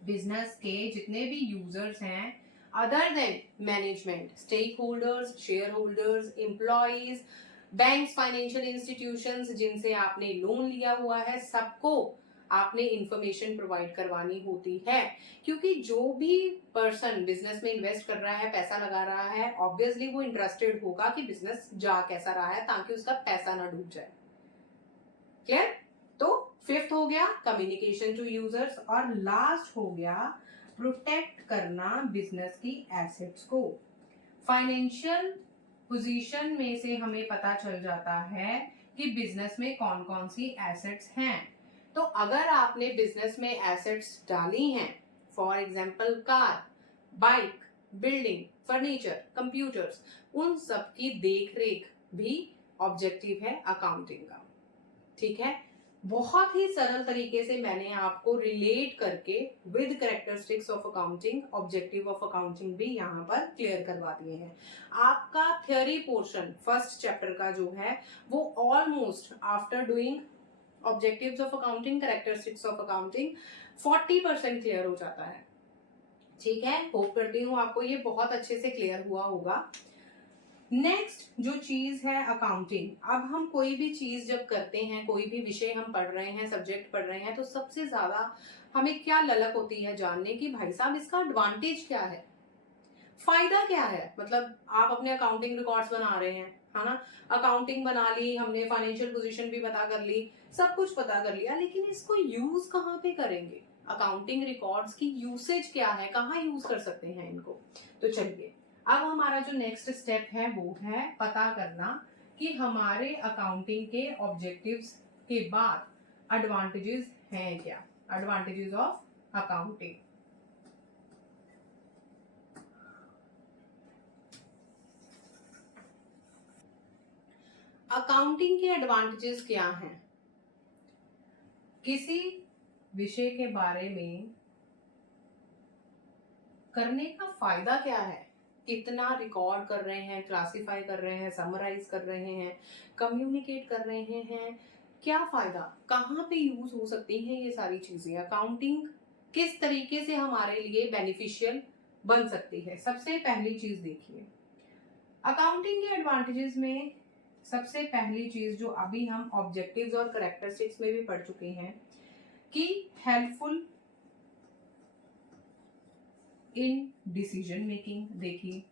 Business के जितने भी यूजर्स हैं other than management, stake holders, share holders, employees, banks, financial institutions जिनसे आपने लोन लिया हुआ है, सबको आपने इंफॉर्मेशन प्रोवाइड करवानी होती है। क्योंकि जो भी पर्सन बिजनेस में इन्वेस्ट कर रहा है, पैसा लगा रहा है, ऑब्वियसली वो इंटरेस्टेड होगा कि बिजनेस जा कैसा रहा है ताकि उसका पैसा ना डूब जाए। क्लियर? तो फिफ्थ हो गया कम्युनिकेशन टू यूजर्स, और लास्ट हो गया प्रोटेक्ट करना बिजनेस की एसेट्स को। फाइनेंशियल पोजीशन में से हमें पता चल जाता है कि बिजनेस में कौन कौन सी एसेट्स हैं। तो अगर आपने बिजनेस में एसेट्स डाली हैं, for example car, bike, building, furniture, computers, उन सब की देखरेख भी ऑब्जेक्टिव है अकाउंटिंग का। ठीक है, बहुत ही सरल तरीके से मैंने आपको रिलेट करके with characteristics of accounting, objective of accounting भी यहाँ पर क्लियर करवा दिए हैं। आपका थ्योरी पोर्शन फर्स्ट चैप्टर का जो है वो almost after doing objectives of accounting, characteristics of accounting 40% clear हो जाता है। ठीक है, होप करती हूँ आपको ये बहुत अच्छे से क्लियर हुआ होगा। नेक्स्ट जो चीज है अकाउंटिंग। अब हम कोई भी चीज जब करते हैं, कोई भी विषय हम पढ़ रहे हैं, सब्जेक्ट पढ़ रहे हैं, तो सबसे ज्यादा हमें क्या ललक होती है जानने की, भाई साहब इसका एडवांटेज क्या है, फायदा क्या है। मतलब आप अपने अकाउंटिंग रिकॉर्ड्स बना रहे हैं, है ना, अकाउंटिंग बना ली हमने, फाइनेंशियल पोजीशन भी पता कर ली, सब कुछ पता कर लिया, लेकिन इसको यूज कहाँ पे करेंगे? अकाउंटिंग रिकॉर्ड्स की यूसेज क्या है, कहाँ यूज कर सकते हैं इनको? तो चलिए, अब हमारा जो नेक्स्ट स्टेप है वो है पता करना कि हमारे अकाउंटिंग के ऑब्जेक्टिव्स के बाद एडवांटेजेस हैं क्या, एडवांटेजेस ऑफ अकाउंटिंग। अकाउंटिंग के एडवांटेजेस क्या हैं? किसी विषय के बारे में करने का फायदा क्या है? इतना रिकॉर्ड कर रहे हैं, क्लासिफाई कर रहे हैं, समराइज कर रहे हैं, कम्युनिकेट कर रहे हैं, क्या फायदा? कहाँ पे यूज हो सकती हैं ये सारी चीजें? अकाउंटिंग किस तरीके से हमारे लिए बेनिफिशियल बन सकती है? सबसे पहली चीज देखिए, अकाउंटिंग के एडवांटेजेस में सबसे पहली चीज जो अभी हम ऑब्जेक्टिव्स और कैरेक्टरिस्टिक्स में भी पढ़ चुके हैं कि हेल्पफुल इन डिसीजन मेकिंग। देखिए,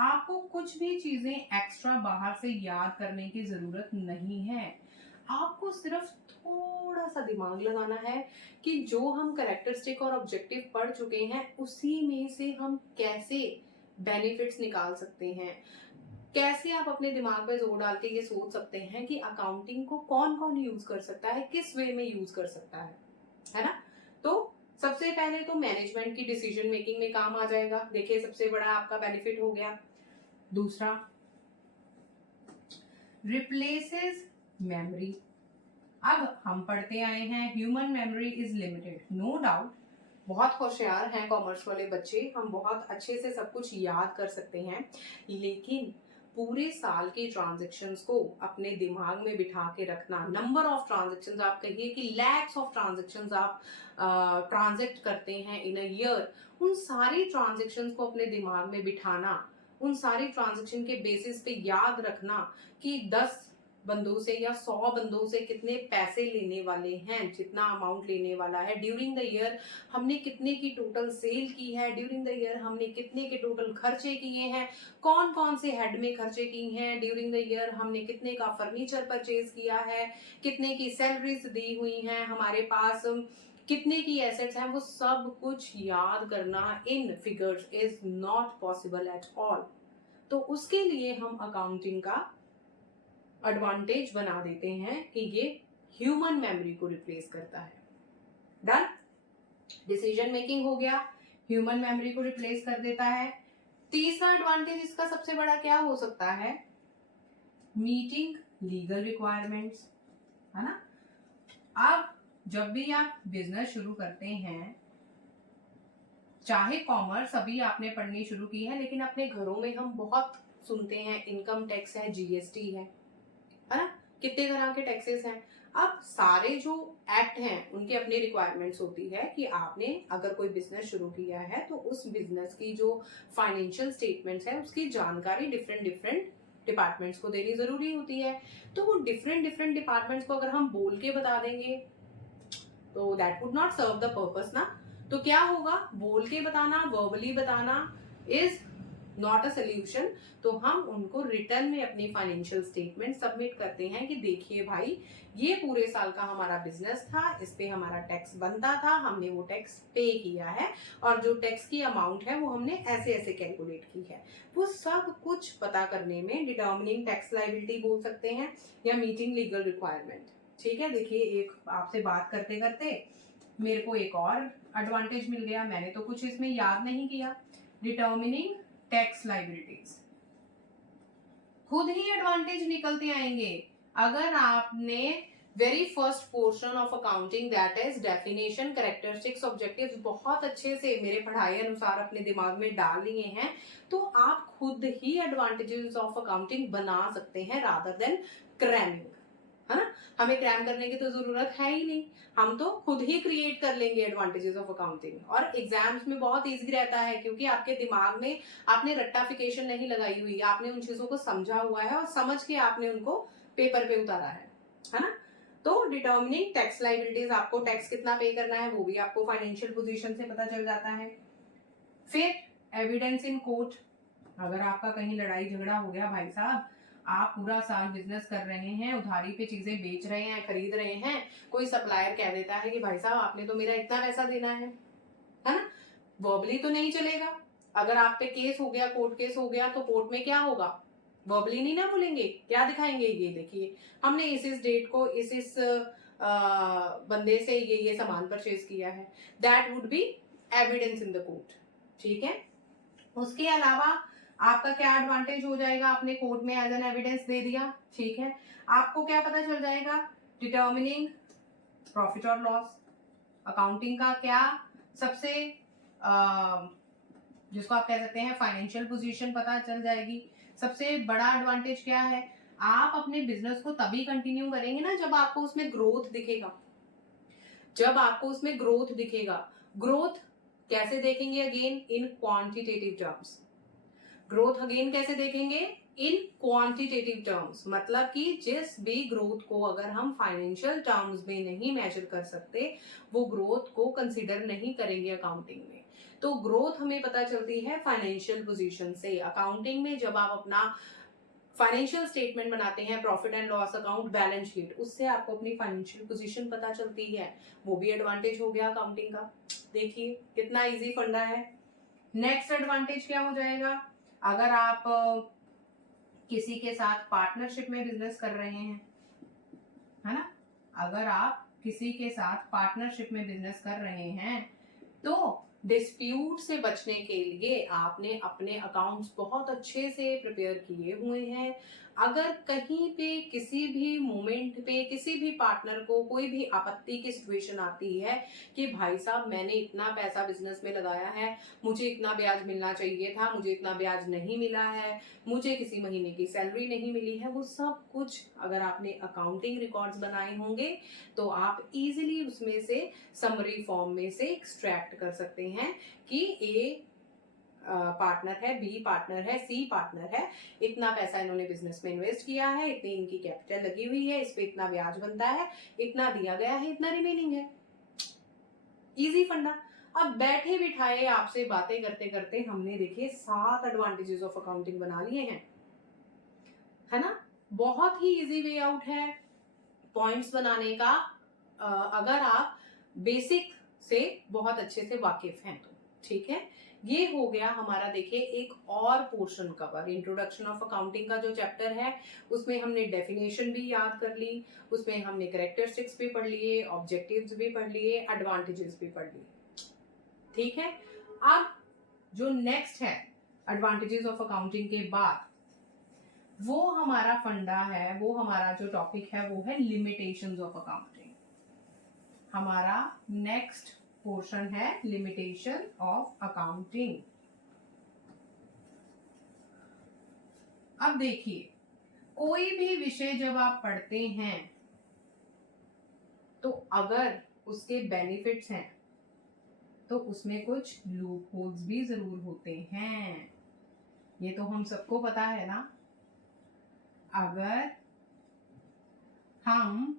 आपको कुछ भी चीजें एक्स्ट्रा बाहर से याद करने की जरूरत नहीं है। आपको सिर्फ थोड़ा सा दिमाग लगाना है कि जो हम कैरेक्टरिस्टिक और ऑब्जेक्टिव पढ़ चुके हैं उसी में से हम कैसे बेनिफिट्स निकाल सकते हैं। कैसे आप अपने दिमाग पे जोर डाल के ये सोच सकते हैं कि अकाउंटिंग को कौन कौन यूज कर सकता है, किस वे में यूज कर सकता है ना? तो सबसे पहले तो मैनेजमेंट की डिसीजन मेकिंग में काम आ जाएगा। देखिए, सबसे बड़ा आपका बेनिफिट हो गया। दूसरा, रिप्लेसेस मेमोरी। अब हम पढ़ते आए हैं human memory is limited, no doubt. बहुत होशियार हैं कॉमर्स वाले बच्चे, हम बहुत अच्छे से सब कुछ याद कर सकते हैं, लेकिन पूरे साल के ट्रांजैक्शंस को अपने दिमाग में बिठा के रखना, नंबर ऑफ ट्रांजैक्शंस, आप कहिए कि लैक्स ऑफ ट्रांजैक्शंस आप ट्रांजैक्ट करते हैं इन अ ईयर, उन सारी ट्रांजैक्शंस को अपने दिमाग में बिठाना, उन सारी ट्रांजैक्शन के बेसिस पे याद रखना कि 10 बंदों से या 100 बंदों से कितने पैसे लेने वाले हैं, जितना अमाउंट लेने वाला है ड्यूरिंग द ईयर, हमने कितने की टोटल सेल की है ड्यूरिंग द ईयर, हमने कितने के टोटल खर्चे किए हैं, कौन कौन से हेड में खर्चे किए हैं ड्यूरिंग द ईयर, हमने कितने का फर्नीचर परचेज किया है, कितने की सैलरीज दी हुई हैं, हमारे पास कितने की एसेट्स हैं, वो सब कुछ याद करना in figures is not possible at all. तो उसके लिए हम अकाउंटिंग का एडवांटेज बना देते हैं कि ये ह्यूमन मेमोरी को रिप्लेस करता है। डन? डिसीजन मेकिंग हो गया, ह्यूमन मेमोरी को रिप्लेस कर देता है। तीसरा एडवांटेज इसका सबसे बड़ा क्या हो सकता है? मीटिंग लीगल रिक्वायरमेंट्स, है ना? अब जब भी आप बिजनेस शुरू करते हैं, चाहे कॉमर्स अभी आपने पढ़नी शुरू की है, लेकिन अपने घरों में हम बहुत सुनते हैं इनकम टैक्स है, जीएसटी है ना? कितने तरह के टैक्सेस हैं। अब सारे जो एक्ट हैं उनकी अपनी रिक्वायरमेंट्स होती है कि आपने अगर कोई बिजनेस शुरू किया है तो उस बिजनेस की जो फाइनेंशियल स्टेटमेंट्स है उसकी जानकारी डिफरेंट डिफरेंट डिपार्टमेंट्स को देनी जरूरी होती है। तो वो डिफरेंट डिफरेंट डिपार्टमेंट्स को अगर हम बोल के बता देंगे तो that would not serve the purpose ना। तो क्या होगा? बोल के बताना, वर्बली बताना इज नॉट अ सोल्यूशन। तो हम उनको रिटर्न में अपनी फाइनेंशियल स्टेटमेंट सबमिट करते हैं कि देखिए भाई, ये पूरे साल का हमारा बिजनेस था, इस पे हमारा टैक्स बनता था, हमने वो टैक्स पे किया है और जो टैक्स की अमाउंट है वो हमने ऐसे ऐसे कैलकुलेट की है। वो सब कुछ पता करने में डिटर्मिनिंग टैक्स लायबिलिटी बोल सकते हैं या मीटिंग लीगल रिक्वायरमेंट। ठीक है, देखिए, एक आपसे बात करते करते मेरे को एक और एडवांटेज मिल गया, मैंने तो कुछ इसमें याद नहीं किया। डिटर्मिनिंग टैक्स लायबिलिटीज, खुद ही एडवांटेज निकलते आएंगे अगर आपने very first portion of accounting that is definition, characteristics, objectives बहुत अच्छे से मेरे पढ़ाई अनुसार अपने दिमाग में डाल लिए हैं, तो आप खुद ही एडवांटेजेस ऑफ अकाउंटिंग बना सकते हैं रादर देन क्रैमिंग, है ना? हमें क्रैम करने की तो जरूरत है ही नहीं, हम तो खुद ही क्रिएट कर लेंगे एडवांटेजेस ऑफ अकाउंटिंग। और एग्जाम्स में बहुत इजी रहता है क्योंकि आपके दिमाग में आपने रट्टाफिकेशन नहीं लगाई हुई, आपने उन चीजों को समझा हुआ है और समझ के आपने उनको पेपर पे उतारा है ना? तो डिटर्मिनिंग टैक्स लायबिलिटीज, आपको टैक्स कितना पे करना है वो भी आपको फाइनेंशियल पोजीशन से पता चल जाता है। फिर एविडेंस इन कोर्ट, अगर आपका कहीं लड़ाई झगड़ा हो गया, भाई साहब आप पूरा साल बिजनेस कर रहे हैं, उधारी पे चीजें बेच रहे हैं, खरीद रहे हैं, कोई सप्लायर कह देता है कि भाई साहब आपने तो मेरा इतना पैसा देना है ना? वर्बली तो नहीं चलेगा। अगर आप पे केस हो गया, कोर्ट केस हो गया, तो कोर्ट में क्या होगा? वर्बली नहीं ना बोलेंगे, क्या दिखाएंगे? ये देखिए, हमने इस डेट को इस बंदे से ये सामान परचेज किया है, that would B evidence in the court. ठीक है, उसके अलावा आपका क्या एडवांटेज हो जाएगा? आपने कोर्ट में एज एन एविडेंस दे दिया, ठीक है, आपको क्या पता चल जाएगा? डिटर्मिनिंग प्रॉफिट और लॉस, अकाउंटिंग का क्या सबसे जिसको आप कह सकते हैं फाइनेंशियल पोजीशन पता चल जाएगी। सबसे बड़ा एडवांटेज क्या है, आप अपने बिजनेस को तभी कंटिन्यू करेंगे ना जब आपको उसमें ग्रोथ दिखेगा, जब आपको उसमें ग्रोथ दिखेगा। ग्रोथ कैसे देखेंगे, again in quantitative terms. Growth again कैसे देखेंगे, इन क्वांटिटेटिव टर्म्स, मतलब कि जिस भी ग्रोथ को अगर हम फाइनेंशियल टर्म्स में नहीं मेजर कर सकते, वो ग्रोथ को कंसीडर नहीं करेंगे अकाउंटिंग में। तो ग्रोथ हमें पता चलती है फाइनेंशियल पोजीशन से। अकाउंटिंग में जब आप अपना फाइनेंशियल स्टेटमेंट बनाते हैं, profit and loss account, balance sheet, उससे आपको अपनी फाइनेंशियल पोजीशन पता चलती है, वो भी एडवांटेज हो गया अकाउंटिंग का। देखिए कितना इजी फंडा है। नेक्स्ट एडवांटेज क्या हो जाएगा, अगर आप किसी के साथ पार्टनरशिप में बिजनेस कर रहे हैं, है ना, अगर आप किसी के साथ पार्टनरशिप में बिजनेस कर रहे हैं तो डिस्प्यूट से बचने के लिए आपने अपने अकाउंट्स बहुत अच्छे से प्रिपेयर किए हुए हैं। अगर कहीं पे किसी भी मोमेंट पे किसी भी पार्टनर को कोई भी आपत्ति की सिचुएशन आती है कि भाई साहब मैंने इतना पैसा बिजनेस में लगाया है, मुझे इतना ब्याज मिलना चाहिए था, मुझे इतना ब्याज नहीं मिला है, मुझे किसी महीने की सैलरी नहीं मिली है, वो सब कुछ अगर आपने अकाउंटिंग रिकॉर्ड्स बनाए होंगे तो आप इजीली उसमें से समरी फॉर्म में से एक्सट्रैक्ट कर सकते हैं कि ए पार्टनर है, बी पार्टनर है, सी पार्टनर है, इतना पैसा इन्होंने बिजनेस में इन्वेस्ट किया है, इतनी इनकी कैपिटल लगी हुई है, इस पे इतना ब्याज बनता है, इतना दिया गया है, इतना रिमेनिंग है। इजी फंडा। अब बैठे बिठाए आपसे बातें करते करते हमने देखिए 7 एडवांटेजेस ऑफ अकाउंटिंग बना लिए हैं, है ना। बहुत ही इजी वे आउट है पॉइंट्स बनाने का, अगर आप बेसिक से बहुत अच्छे से वाकिफ हैं तो। ठीक है, ये हो गया हमारा देखिए एक और portion cover. Introduction of accounting का जो चैप्टर है उसमें हमने डेफिनेशन भी याद कर ली, उसमें हमने कैरेक्टरिस्टिक्स भी पढ़ लिए, ऑब्जेक्टिव्स भी पढ़ लिए, एडवांटेजेस भी पढ़ लिए। ठीक है, अब जो नेक्स्ट है एडवांटेजेस ऑफ अकाउंटिंग के बाद, वो हमारा फंडा है, वो हमारा जो टॉपिक है वो है लिमिटेशंस ऑफ अकाउंटिंग। हमारा नेक्स्ट पोर्शन है लिमिटेशन ऑफ अकाउंटिंग। अब देखिए कोई भी विषय जब आप पढ़ते हैं तो अगर उसके बेनिफिट्स हैं तो उसमें कुछ लूप होल्स भी जरूर होते हैं, ये तो हम सबको पता है ना। अगर हम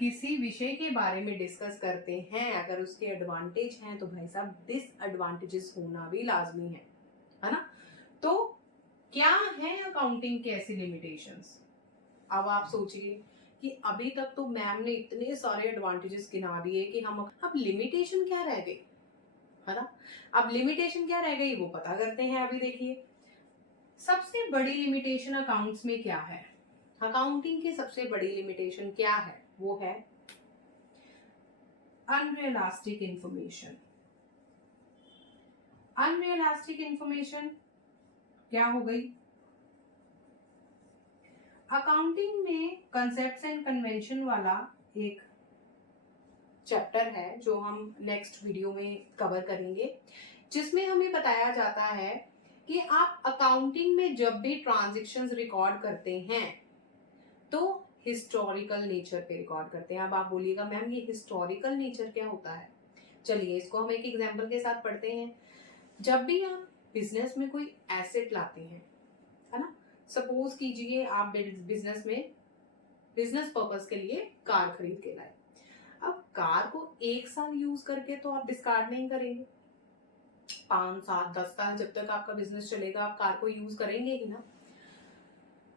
किसी विषय के बारे में डिस्कस करते हैं, अगर उसके एडवांटेज हैं तो भाई साहब डिसएडवांटेजेस होना भी लाजमी है ना। तो क्या है अकाउंटिंग के ऐसे लिमिटेशंस। अब आप सोचिए कि अभी तक तो मैम ने इतने सारे एडवांटेजेस गिना दिए कि हम अब लिमिटेशन क्या रह गई, है ना। अब लिमिटेशन क्या रह गई वो पता करते हैं। अभी देखिए सबसे बड़ी लिमिटेशन अकाउंट्स में क्या है, अकाउंटिंग की सबसे बड़ी लिमिटेशन क्या है, वो है अनरियलिस्टिक इंफॉर्मेशन। अनरियलिस्टिक इंफॉर्मेशन क्या हो गई, अकाउंटिंग में कंसेप्ट्स एंड कन्वेंशन वाला एक चैप्टर है जो हम नेक्स्ट वीडियो में कवर करेंगे, जिसमें हमें बताया जाता है कि आप अकाउंटिंग में जब भी ट्रांजैक्शंस रिकॉर्ड करते हैं तो हिस्टोरिकल नेचर पे रिकॉर्ड करते हैं। अब आप बोलिएगा मैम ये हिस्टोरिकल नेचर क्या होता है, चलिए इसको हम एक एग्जांपल के साथ पढ़ते हैं। जब भी आप बिजनेस में कोई एसेट लाते हैं, है ना, सपोज कीजिए आप बिजनेस में बिजनेस पर्पस के लिए कार खरीद के लाए। अब कार को 1 साल यूज करके तो आप डिस्कार्ड नहीं करेंगे, 5, 7, 10 साल जब तक आपका बिजनेस चलेगा आप कार को यूज करेंगे ही ना।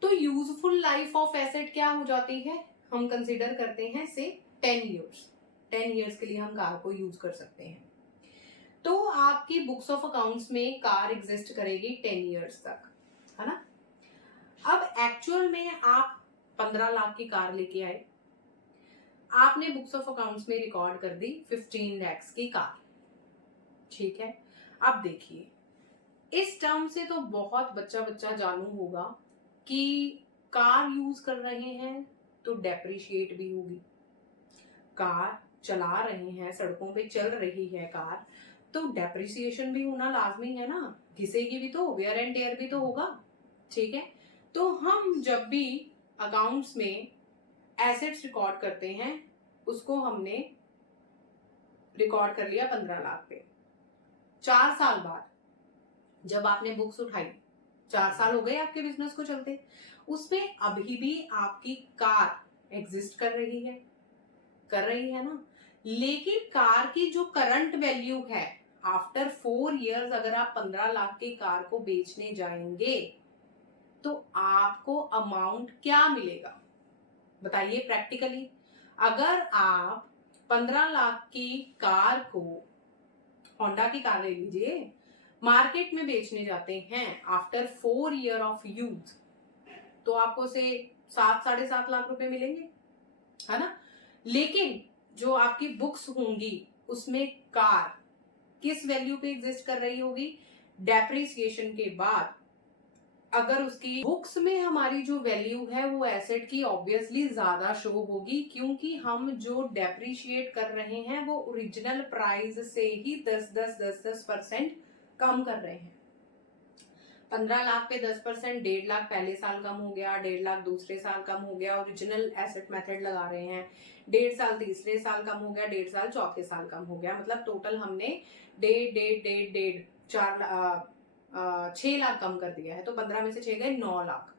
तो यूजफुल लाइफ ऑफ एसेट क्या हो जाती है, हम कंसीडर करते हैं से 10 ईयर्स। 10 ईयर्स के लिए हम कार को यूज कर सकते हैं। तो आपकी बुक्स ऑफ अकाउंट्स में कार एग्जिस्ट करेगी 10 ईयर्स तक, है ना। अब एक्चुअल में आप 15 लाख की कार लेके आए, आपने बुक्स ऑफ अकाउंट्स में रिकॉर्ड कर दी 15 लाख की कार। ठीक है, अब देखिए इस टर्म से तो बहुत बच्चा बच्चा जानू होगा कि कार यूज कर रहे हैं तो डेप्रिशिएट भी होगी, कार चला रहे हैं, सड़कों पे चल रही है कार, तो डेप्रिसिएशन भी होना लाजमी है ना, घिसेगी भी तो, वेयर एंड टेयर भी तो होगा, ठीक है। तो हम जब भी अकाउंट्स में एसेट्स रिकॉर्ड करते हैं, उसको हमने रिकॉर्ड कर लिया 15 लाख पे। 4 साल बाद जब आपने बुक्स उठाई, 4 साल हो गए आपके बिजनेस को चलते, उसमें अभी भी आपकी कार एग्जिस्ट कर रही है ना, लेकिन कार की जो करंट वैल्यू है, आफ्टर 4 इयर्स अगर आप 15 लाख की कार को बेचने जाएंगे तो आपको अमाउंट क्या मिलेगा बताइए प्रैक्टिकली। अगर आप 15 लाख की कार को, होंडा की कार ले लीजिए, मार्केट में बेचने जाते हैं आफ्टर 4 ईयर ऑफ यूज, तो आपको से 7-7.5 लाख रुपए मिलेंगे, है ना। लेकिन जो आपकी बुक्स होंगी उसमें कार किस वैल्यू पे एग्जिस्ट कर रही होगी, डेप्रिसिएशन के बाद। अगर उसकी बुक्स में हमारी जो वैल्यू है वो एसेट की ऑब्वियसली ज्यादा शो होगी, क्योंकि हम जो डेप्रिशिएट कर रहे हैं वो ओरिजिनल प्राइस से ही 10% कम कर रहे हैं। 15 लाख पे 10%, 1.5 लाख पहले साल कम हो गया, 1.5 लाख दूसरे साल कम हो गया, ओरिजिनल एसेट मेथड लगा रहे हैं, 1.5 साल तीसरे साल कम हो गया, 1.5 साल चौथे साल कम हो गया, मतलब टोटल हमने 6 लाख कम कर दिया है। तो 15 में से 6 गए 9 लाख।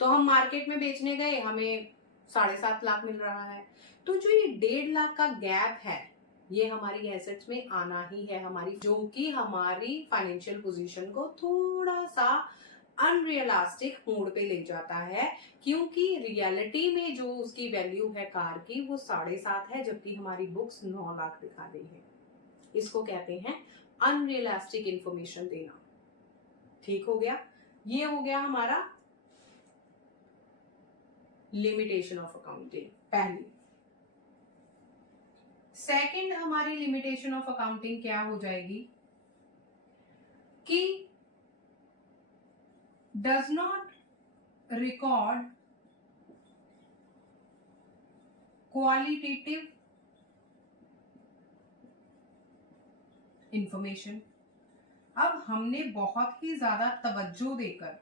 तो हम मार्केट में बेचने गए, हमें 7.5 लाख मिल रहा है। तो जो ये 1.5 लाख का गैप है, ये हमारी एसेट्स में आना ही है, हमारी, जो कि हमारी फाइनेंशियल पोजीशन को थोड़ा सा अनरियलिस्टिक मोड पे ले जाता है, क्योंकि रियलिटी में जो उसकी वैल्यू है कार की वो 7.5 है, जबकि हमारी बुक्स 9 लाख दिखा रही है। इसको कहते हैं अनरियलिस्टिक इंफॉर्मेशन देना। ठीक हो गया, ये हो गया हमारा लिमिटेशन ऑफ अकाउंटिंग पहली। सेकंड हमारी लिमिटेशन ऑफ अकाउंटिंग क्या हो जाएगी कि does not record qualitative information. अब हमने बहुत ही ज्यादा तवज्जो देकर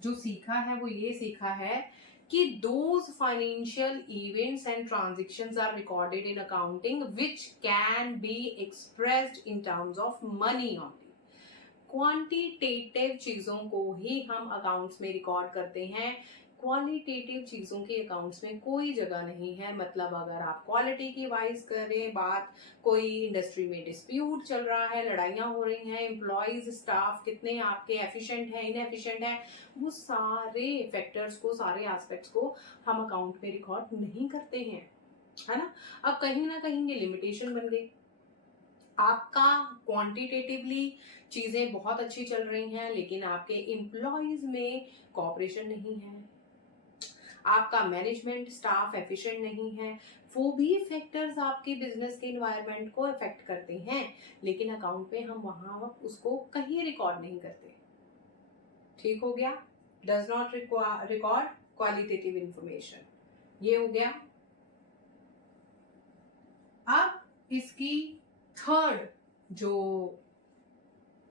जो सीखा है वो ये सीखा है कि those financial events and transactions are recorded in accounting which can be expressed in terms of money only। Quantitative चीजों को ही हम अकाउंट्स में रिकॉर्ड करते हैं, क्वालिटेटिव चीजों के अकाउंट्स में कोई जगह नहीं है। मतलब अगर आप क्वालिटी की वाइज करें बात, कोई इंडस्ट्री में डिस्प्यूट चल रहा है, लड़ाइयां हो रही हैं, एम्प्लॉयज स्टाफ कितने आपके एफिशिएंट हैं, इनएफिशिएंट हैं, वो सारे फैक्टर्स को, सारे एस्पेक्ट्स को हम अकाउंट में रिकॉर्ड नहीं करते हैं, है ना। अब कहीं ना कहीं ये लिमिटेशन बन गई। आपका क्वांटिटेटिवली चीजें बहुत अच्छी चल रही हैं, लेकिन आपके एम्प्लॉयज में कोऑपरेशन नहीं है, आपका मैनेजमेंट स्टाफ एफिशिएंट नहीं है, वो भी फैक्टर्स आपके बिजनेस के इन्वायरमेंट को इफेक्ट करते हैं, लेकिन अकाउंट पे हम वहां उसको कहीं रिकॉर्ड नहीं करते। ठीक हो गया, does not record qualitative information, ये हो गया। अब इसकी थर्ड जो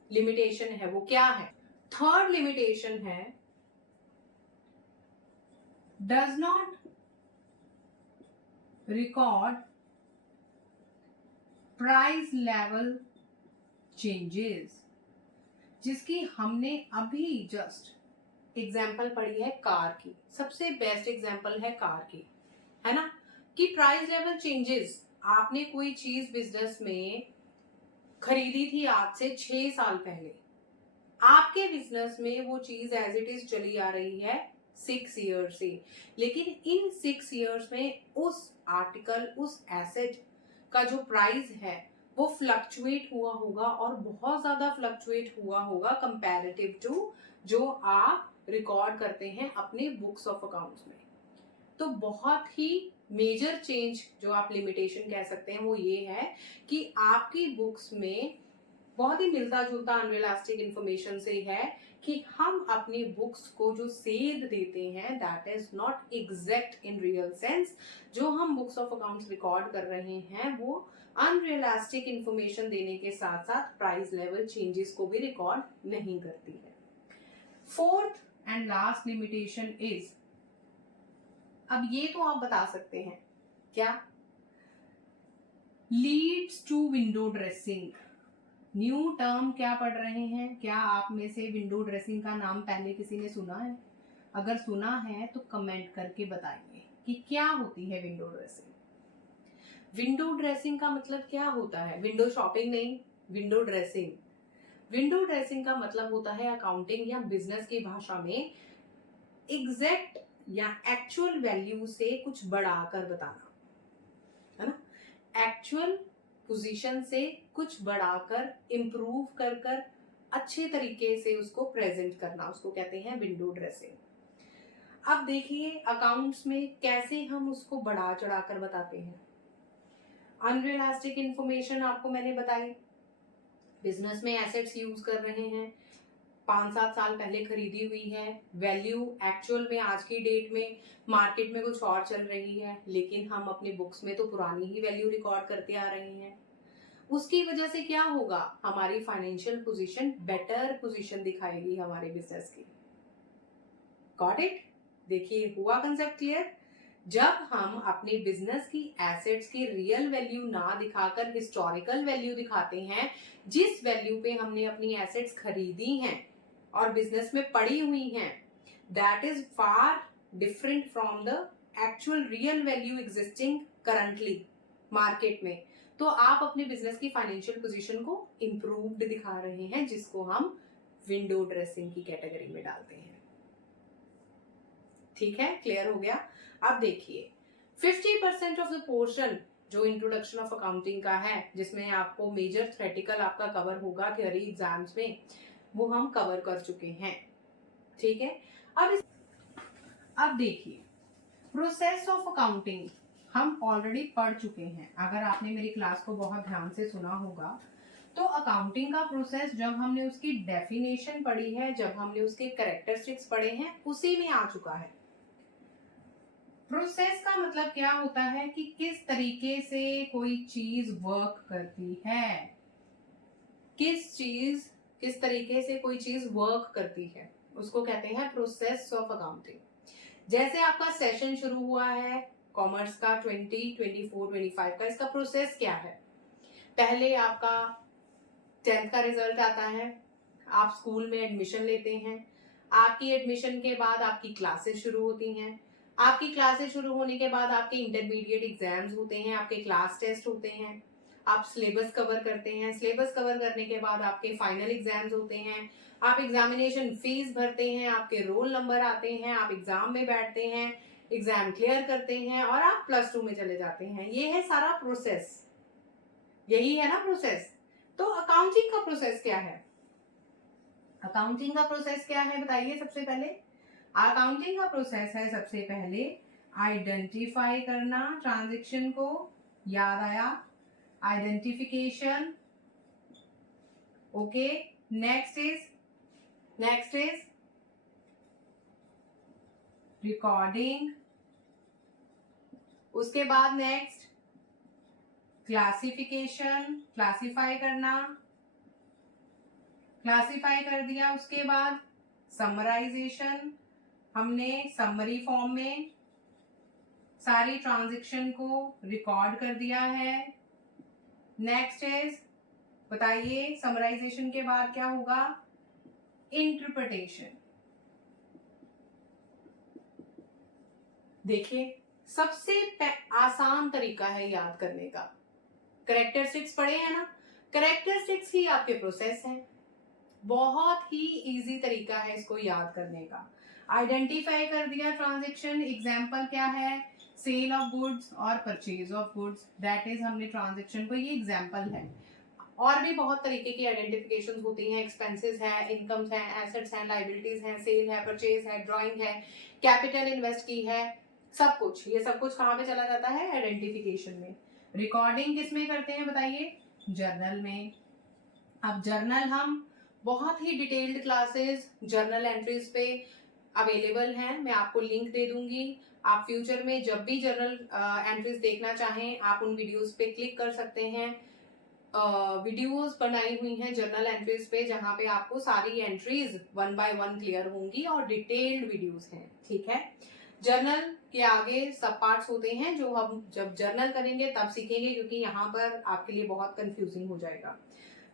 लिमिटेशन है वो क्या है? थर्ड लिमिटेशन है does not record price level changes, जिसकी हमने अभी जस्ट एग्जाम्पल पढ़ी है कार की। सबसे बेस्ट एग्जाम्पल है कार की, है ना, कि प्राइस लेवल चेंजेस। आपने कोई चीज बिजनेस में खरीदी थी आज से 6 साल पहले, आपके बिजनेस में वो चीज एज इट इज चली आ रही है 6 ईयर से, लेकिन इन 6 ईयर्स में उस आर्टिकल, उस एसेट का जो प्राइस है वो फ्लक्चुएट हुआ होगा, और बहुत ज्यादा फ्लक्चुएट हुआ होगा कंपैरेटिव टू जो आप रिकॉर्ड करते हैं अपने बुक्स ऑफ अकाउंट्स में। तो बहुत ही मेजर चेंज जो आप लिमिटेशन कह सकते हैं वो ये है कि आपकी बुक्स में बहुत ही मिलता जुलता अनरियलिस्टिक इंफॉर्मेशन से है कि हम अपनी बुक्स को जो सेध देते हैं that is not exact in real sense. जो हम बुक्स ऑफ अकाउंट्स रिकॉर्ड कर रहे हैं वो अनरियलिस्टिक इंफॉर्मेशन देने के साथ साथ प्राइस लेवल चेंजेस को भी रिकॉर्ड नहीं करती है। Fourth and last limitation is, अब ये तो आप बता सकते हैं क्या, leads to window dressing. New term क्या पढ़ रहे हैं? क्या आप में से विंडो ड्रेसिंग का नाम पहले किसी ने सुना है? अगर सुना है तो कमेंट करके बताइए कि क्या होती है विंडो ड्रेसिंग। विंडो ड्रेसिंग का मतलब क्या होता है? विंडो शॉपिंग नहीं, विंडो ड्रेसिंग। विंडो ड्रेसिंग का मतलब होता है अकाउंटिंग या बिजनेस की भाषा में एग्जैक्ट या एक्चुअल वैल्यू से कुछ बढ़ाकर बताना, है ना। एक्चुअल पोजीशन से कुछ बढ़ाकर इम्प्रूव कर कर अच्छे तरीके से उसको प्रेजेंट करना, उसको कहते हैं विंडो ड्रेसिंग। अब देखिए अकाउंट्स में कैसे हम उसको बढ़ा चढ़ाकर बताते हैं। अनरियलिस्टिक इंफॉर्मेशन आपको मैंने बताई, बिजनेस में एसेट्स यूज कर रहे हैं, 5-7 साल पहले खरीदी हुई है, वैल्यू एक्चुअल में आज की डेट में मार्केट में कुछ और चल रही है, लेकिन हम अपनी बुक्स में तो पुरानी ही वैल्यू रिकॉर्ड करते आ रहे हैं। उसकी वजह से क्या होगा, हमारी फाइनेंशियल पोजीशन बेटर पोजीशन दिखाएगी हमारे बिजनेस की। Got it? देखिए हुआ कंसेप्ट क्लियर। जब हम अपने बिजनेस की एसेट्स की रियल वैल्यू ना दिखाकर हिस्टोरिकल वैल्यू दिखाते हैं, जिस वैल्यू पे हमने अपनी एसेट्स खरीदी हैं और बिजनेस में पड़ी हुई हैं, that is far different from the actual real value existing currently market में, तो आप अपने बिजनेस की फाइनेंशियल पोजीशन को इंप्रूव्ड दिखा रहे हैं, जिसको हम विंडो ड्रेसिंग की कैटेगरी में डालते हैं। ठीक है, क्लियर हो गया। अब देखिए 50% ऑफ द पोर्शन जो इंट्रोडक्शन ऑफ अकाउंटिंग का है, जिसमें आपको मेजर थ्योरेटिकल आपका कवर होगा थ्योरी एग्जाम्स में, वो हम कवर कर चुके हैं। ठीक है, अब देखिए प्रोसेस ऑफ अकाउंटिंग हम ऑलरेडी पढ़ चुके हैं। अगर आपने मेरी क्लास को बहुत ध्यान से सुना होगा तो अकाउंटिंग का प्रोसेस जब हमने उसकी डेफिनेशन पढ़ी है, जब हमने उसके कैरेक्टरिस्टिक्स पढ़े हैं, उसी में आ चुका है। प्रोसेस का मतलब क्या होता है कि किस तरीके से कोई चीज वर्क करती है, किस तरीके से कोई चीज वर्क करती है, उसको कहते हैं प्रोसेस ऑफ अकाउंटिंग। जैसे आपका सेशन शुरू हुआ है कॉमर्स का 2024-25 का, इसका प्रोसेस क्या है? पहले आपका 10th का रिजल्ट आता है, आप स्कूल में एडमिशन लेते हैं, आपकी एडमिशन के बाद आपकी क्लासेस शुरू होती हैं, आपकी क्लासेस शुरू होने के बाद आपके इंटरमीडिएट एग्जाम्स होते हैं, आपके क्लास टेस्ट होते हैं, आप सिलेबस कवर करते हैं, सिलेबस कवर करने के बाद आपके फाइनल एग्जाम्स होते हैं, आप एग्जामिनेशन फीस भरते हैं, आपके रोल नंबर आते हैं, आप एग्जाम में बैठते हैं, एग्जाम क्लियर करते हैं और आप +2 में चले जाते हैं। ये है सारा प्रोसेस, यही है ना प्रोसेस। तो अकाउंटिंग का प्रोसेस क्या है? अकाउंटिंग का प्रोसेस क्या है बताइए। सबसे पहले अकाउंटिंग का प्रोसेस है सबसे पहले आइडेंटिफाई करना ट्रांजैक्शन को, याद आया, identification. Okay, next is recording. उसके बाद नेक्स्ट क्लासिफिकेशन, क्लासिफाई करना, क्लासिफाई कर दिया। उसके बाद समराइजेशन, हमने समरी फॉर्म में सारी ट्रांजैक्शन को रिकॉर्ड कर दिया है। नेक्स्ट इज, बताइए समराइजेशन के बाद क्या होगा? इंटरप्रिटेशन। देखिए सबसे आसान तरीका है याद करने का, कैरेक्टरिस्टिक्स पढ़े हैं ना, कैरेक्टरिस्टिक्स ही आपके प्रोसेस हैं। बहुत ही इजी तरीका है इसको याद करने का। आइडेंटिफाई कर दिया ट्रांजैक्शन, एग्जांपल क्या है? सेल ऑफ गुड्स और purchase of goods, that is हमने ट्रांजैक्शन को, ये एग्जांपल है। और भी बहुत तरीके की आइडेंटिफिकेशंस होती हैं, एक्सपेंसेस है, इनकम्स हैं, एसेट्स हैं, लायबिलिटीज हैं, सेल है, परचेज है, ड्राइंग है, कैपिटल इन्वेस्ट की है, सब कुछ, ये सब कुछ कहाँ पे चला जाता है? आइडेंटिफिकेशन में। रिकॉर्डिंग किस में करते हैं बताइए? जर्नल में। अब जर्नल हम बहुत ही डिटेल्ड क्लासेस जर्नल एंट्रीज पे अवेलेबल हैं, मैं आपको लिंक दे दूंगी। आप फ्यूचर में जब भी जर्नल एंट्रीज देखना चाहें आप उन वीडियोस पे क्लिक कर सकते हैं। वीडियोस बनाई हुई हैं जर्नल एंट्रीज पे जहां पे आपको सारी एंट्रीज 1 बाय 1 क्लियर होंगी और डिटेल्ड वीडियोस हैं, ठीक है। जर्नल के आगे सब पार्ट्स होते हैं जो हम जब जर्नल करेंगे तब सीखेंगे, क्योंकि यहाँ पर आपके लिए बहुत कंफ्यूजिंग हो जाएगा।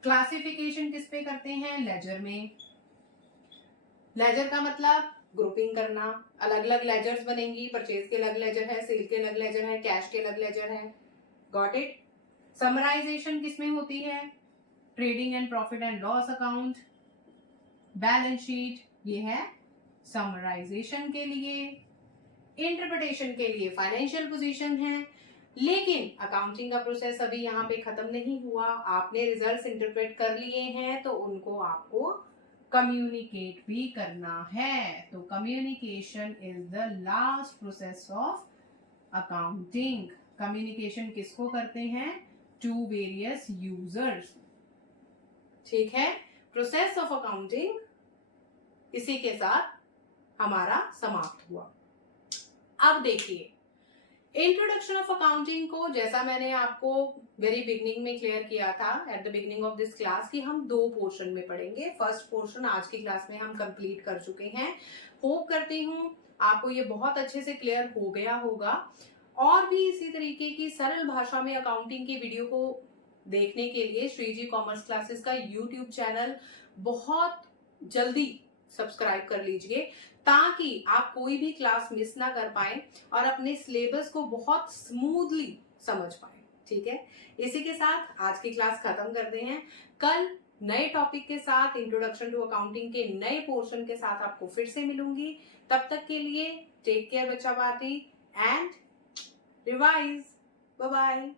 क्लासिफिकेशन किस पे करते हैं? लेजर में। लेजर का मतलब ग्रुपिंग करना, अलग अलग लेजर्स बनेंगी, परचेज के अलग लेजर है, सेल के अलग लेजर है, कैश के अलग लेजर है। Got it? समराइजेशन किसमें होती है? Trading and profit and loss account, balance sheet, ये है समराइजेशन के लिए। इंटरप्रिटेशन के लिए फाइनेंशियल पोजीशन है। लेकिन अकाउंटिंग का प्रोसेस अभी यहाँ पे खत्म नहीं हुआ, आपने रिजल्ट्स इंटरप्रेट कर लिए हैं तो उनको आपको कम्युनिकेट भी करना है। तो communication is the last process of accounting. Communication किसको करते हैं? टू वेरियस यूजर्स, ठीक है। प्रोसेस ऑफ अकाउंटिंग इसी के साथ हमारा समाप्त हुआ। अब देखिए इंट्रोडक्शन ऑफ अकाउंटिंग को, जैसा मैंने आपको वेरी बिगनिंग में क्लियर किया था at the beginning of this class, कि हम 2 पोर्शन में पढ़ेंगे। फर्स्ट पोर्शन आज की क्लास में हम कंप्लीट कर चुके हैं। होप करती हूँ आपको ये बहुत अच्छे से क्लियर हो गया होगा। और भी इसी तरीके की सरल भाषा में अकाउंटिंग की वीडियो को देखने के लिए श्रीजी कॉमर्स क्लासेस का यूट्यूब चैनल बहुत जल्दी सब्सक्राइब कर लीजिए, ताकि आप कोई भी क्लास मिस ना कर पाए और अपने सिलेबस को बहुत स्मूथली समझ पाए, ठीक है। इसी के साथ आज की क्लास खत्म करते हैं। कल नए टॉपिक के साथ, इंट्रोडक्शन टू अकाउंटिंग के नए पोर्शन के साथ आपको फिर से मिलूंगी। तब तक के लिए टेक केयर बच्चा बाती एंड रिवाइज। Bye bye.